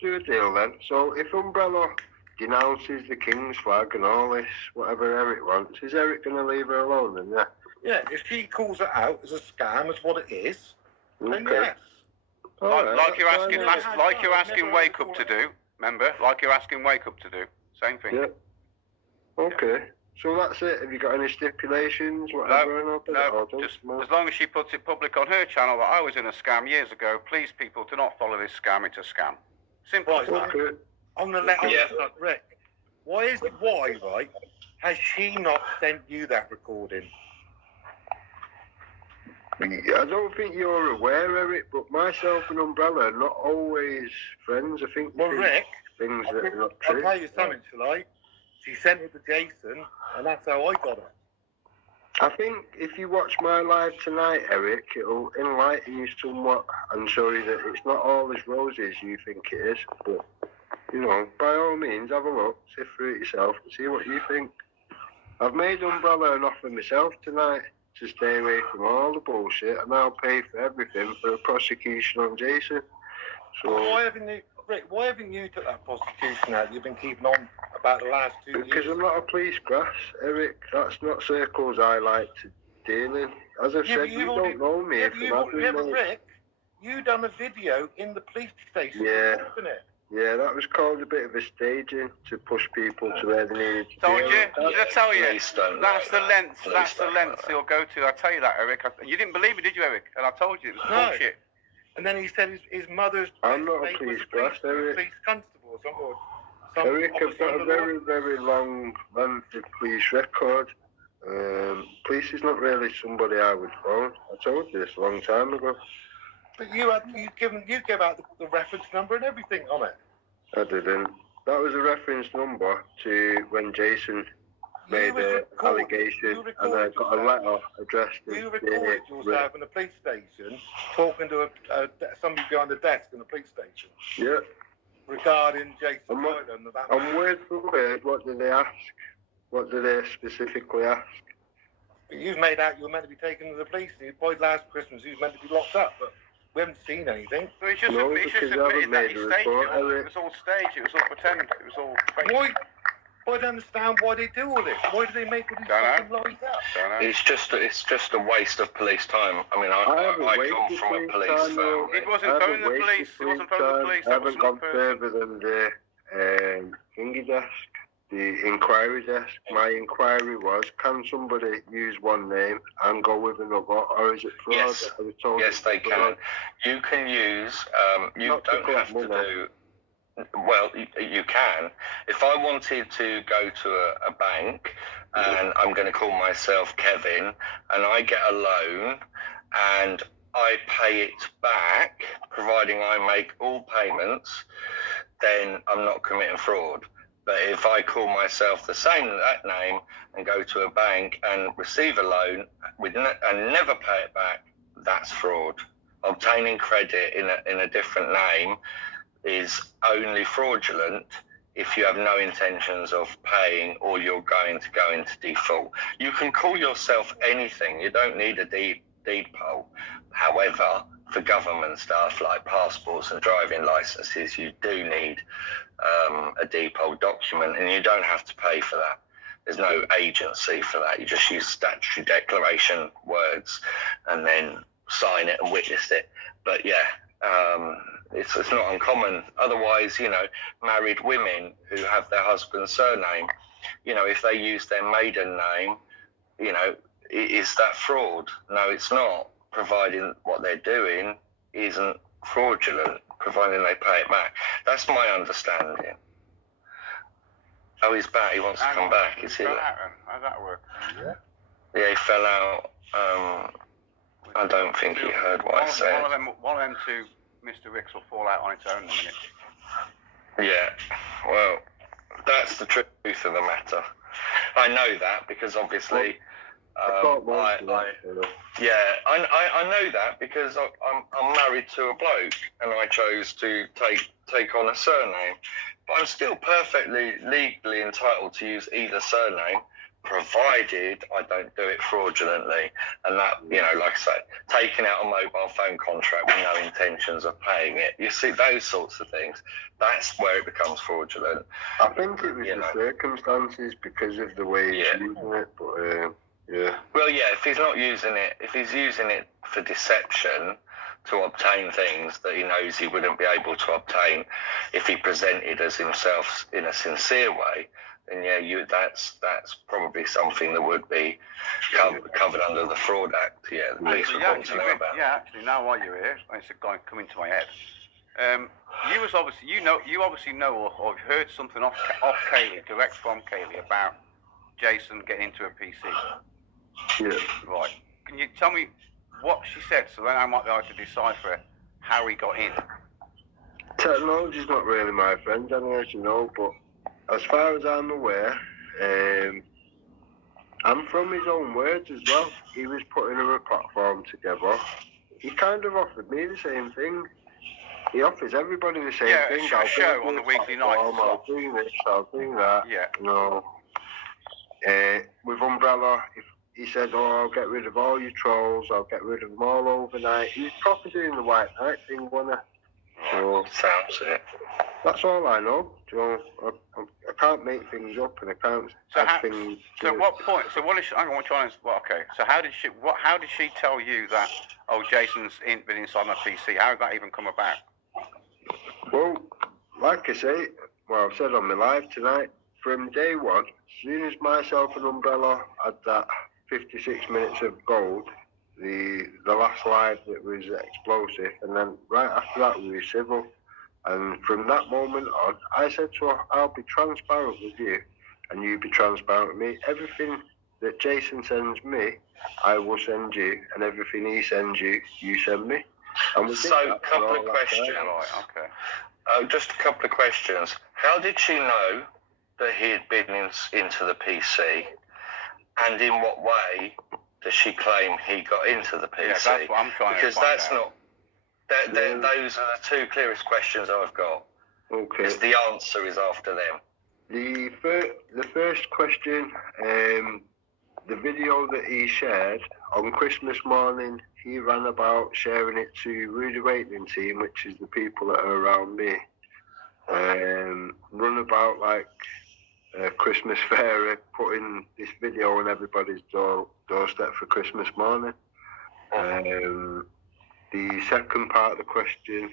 do a deal then. So if Umbrella denounces the King's flag and all this, whatever Eric wants, is Eric going to leave her alone then? Yeah. Yeah, if she calls it out as a scam, as what it is, then yes. Like you're asking Wake Up to do. Remember, like you're asking Wake Up to do. Same thing. Yeah. Okay. So that's it. Have you got any stipulations? Whatever? No. Just as long as she puts it public on her channel that I was in a scam years ago. Please, people, do not follow this scam. It's a scam. Simple as that. Okay. I'm gonna let Rick. Why, right? Has she not sent you that recording? I don't think you're aware, Eric, but myself and Umbrella are not always friends. I think Rick, things that are not true. I'll tell you something, shall I? She sent it to Jason, and that's how I got it. I think if you watch my live tonight, Eric, it'll enlighten you somewhat and show you that it's not all as rosy as you think it is. But, you know, by all means, have a look, sift through it yourself and see what you think. I've made Umbrella an offer myself tonight to stay away from all the bullshit, and I'll pay for everything for a prosecution on Jason. So why haven't you, Rick? Why haven't you took that prosecution out? You've been keeping on about the last 2 years. Because I'm not a police grass, Eric. That's not circles I like to deal in. As I've said, you don't know me. Rick, you done a video in the police station. Yeah. Isn't it? Yeah, that was called a bit of a staging to push people to where they needed to Told be. you? Did I tell you? That's the length. That's the length he'll go to. I tell you that, Eric. You didn't believe me, did you, Eric? And I told you it was bullshit. And then he said his mother's. I'm not a police boss, Eric. Police constable or Eric, I've got a very, very long, lengthy police record. Police is not really somebody I would phone. I told you this a long time ago. But you gave out the reference number and everything on it. I didn't. That was a reference number to when Jason made an allegation, and I got a letter addressed to you recorded yourself in a police station talking to somebody behind the desk in the police station. Yeah. Regarding Jason And word for word, what did they ask? What did they specifically ask? You've made out you were meant to be taken to the police. By last Christmas, you were meant to be locked up, but we haven't seen anything. So it's just admitted that he staged it. It was all staged. It was all pretend. It was all fake. I don't understand why they do all this. Why do they make all these fucking lies up? It's just a waste of police time. I mean, I come from a police firm. It wasn't phoning the police. It wasn't phoning the police. I haven't gone further than the thingy desk, the inquiry desk. My inquiry was, can somebody use one name and go with another, or is it fraud? Yes, yes, they can. You can use. You don't have to do. Well, you can. If I wanted to go to a bank and I'm going to call myself Kevin and I get a loan and I pay it back, providing I make all payments, then I'm not committing fraud. But if I call myself that name and go to a bank and receive a loan and never pay it back, that's fraud. Obtaining credit in a different name is only fraudulent if you have no intentions of paying or you're going to go into default. You can call yourself anything. You don't need a deed poll. However, for government stuff like passports and driving licenses, you do need a deed poll document, and you don't have to pay for that. There's no agency for that. You just use statutory declaration words and then sign it and witness it. But yeah, it's not uncommon. Otherwise, married women who have their husband's surname, if they use their maiden name, is that fraud? No, it's not, providing what they're doing isn't fraudulent, providing they pay it back. That's my understanding. Oh, he's back. He wants to come back. Is he? How's that work? Yeah, he fell out. I don't think he heard what I said. One of them two Mr. Ricks will fall out on its own in a minute. Yeah, well, that's the truth of the matter. I know that because obviously, I know that because I'm married to a bloke and I chose to take on a surname, but I'm still perfectly legally entitled to use either surname, provided I don't do it fraudulently. And that, like I say, taking out a mobile phone contract with no intentions of paying it. You see, those sorts of things, that's where it becomes fraudulent. I think it was the circumstances because of the way he's using it, but yeah. Well, yeah, if he's using it for deception to obtain things that he knows he wouldn't be able to obtain if he presented as himself in a sincere way, then that's probably something that would be covered under the Fraud Act. Yeah, the police would want to know about. Yeah, actually, now while you're here, it's coming to my head. You obviously know or heard something off Kaylee, direct from Kaylee, about Jason getting into a PC. Yeah. Right. Can you tell me what she said, so then I might be able to decipher how he got in? Technology's not really my friend, anyway, as you know, but as far as I'm aware, And from his own words as well, he was putting a platform together. He kind of offered me the same thing. He offers everybody the same thing. Yeah, a show on the weekly night. I'll do this, I'll do that. Yeah. You know, with Umbrella, if he said, oh, I'll get rid of all your trolls, I'll get rid of them all overnight. He was proper doing the white knight thing, wasn't he? So, sounds it. That's all I know. You know, I can't make things up, and I can't add things. So what point? So what is? I'm trying to. Well, okay. So how did she? How did she tell you that? Oh, Jason's been inside my PC. How did that even come about? Well, like I say, I've said on my live tonight, from day one, as soon as myself and Umbrella had that 56 minutes of gold, the last live that was explosive, and then right after that we were civil. And from that moment on, I said to her, I'll be transparent with you, and you be transparent with me. Everything that Jason sends me, I will send you, and everything he sends you, you send me. And so, a couple of questions. Okay. Just a couple of questions. How did she know that he had been into the PC, and in what way does she claim he got into the PC? Yeah, that's what I'm trying to find out. Because that's not. Those are the two clearest questions I've got. Okay. Because the answer is after them. The first question, the video that he shared on Christmas morning, he ran about sharing it to Rude Awakening Team, which is the people that are around me. Run about like Christmas fair, putting this video on everybody's doorstep for Christmas morning. The second part of the question,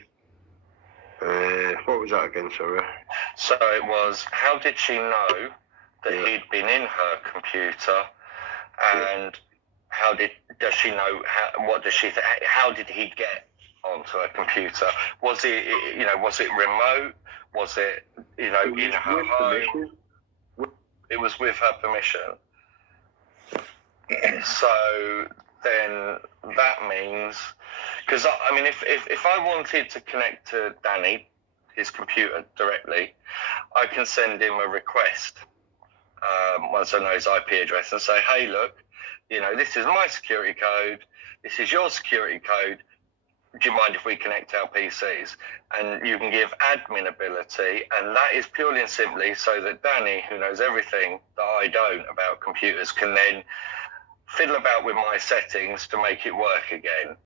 what was that again, sorry? So it was, how did she know that he'd been in her computer, and does she know, what does she think, how did he get onto her computer? Was it, was it remote? Was it, in her home? It was with her permission. So then that means, because I mean, if I wanted to connect to Danny, his computer directly, I can send him a request once I know his IP address and say, hey, look, this is my security code, this is your security code, do you mind if we connect our PCs? And you can give admin ability, and that is purely and simply so that Danny, who knows everything that I don't about computers, can then fiddle about with my settings to make it work again.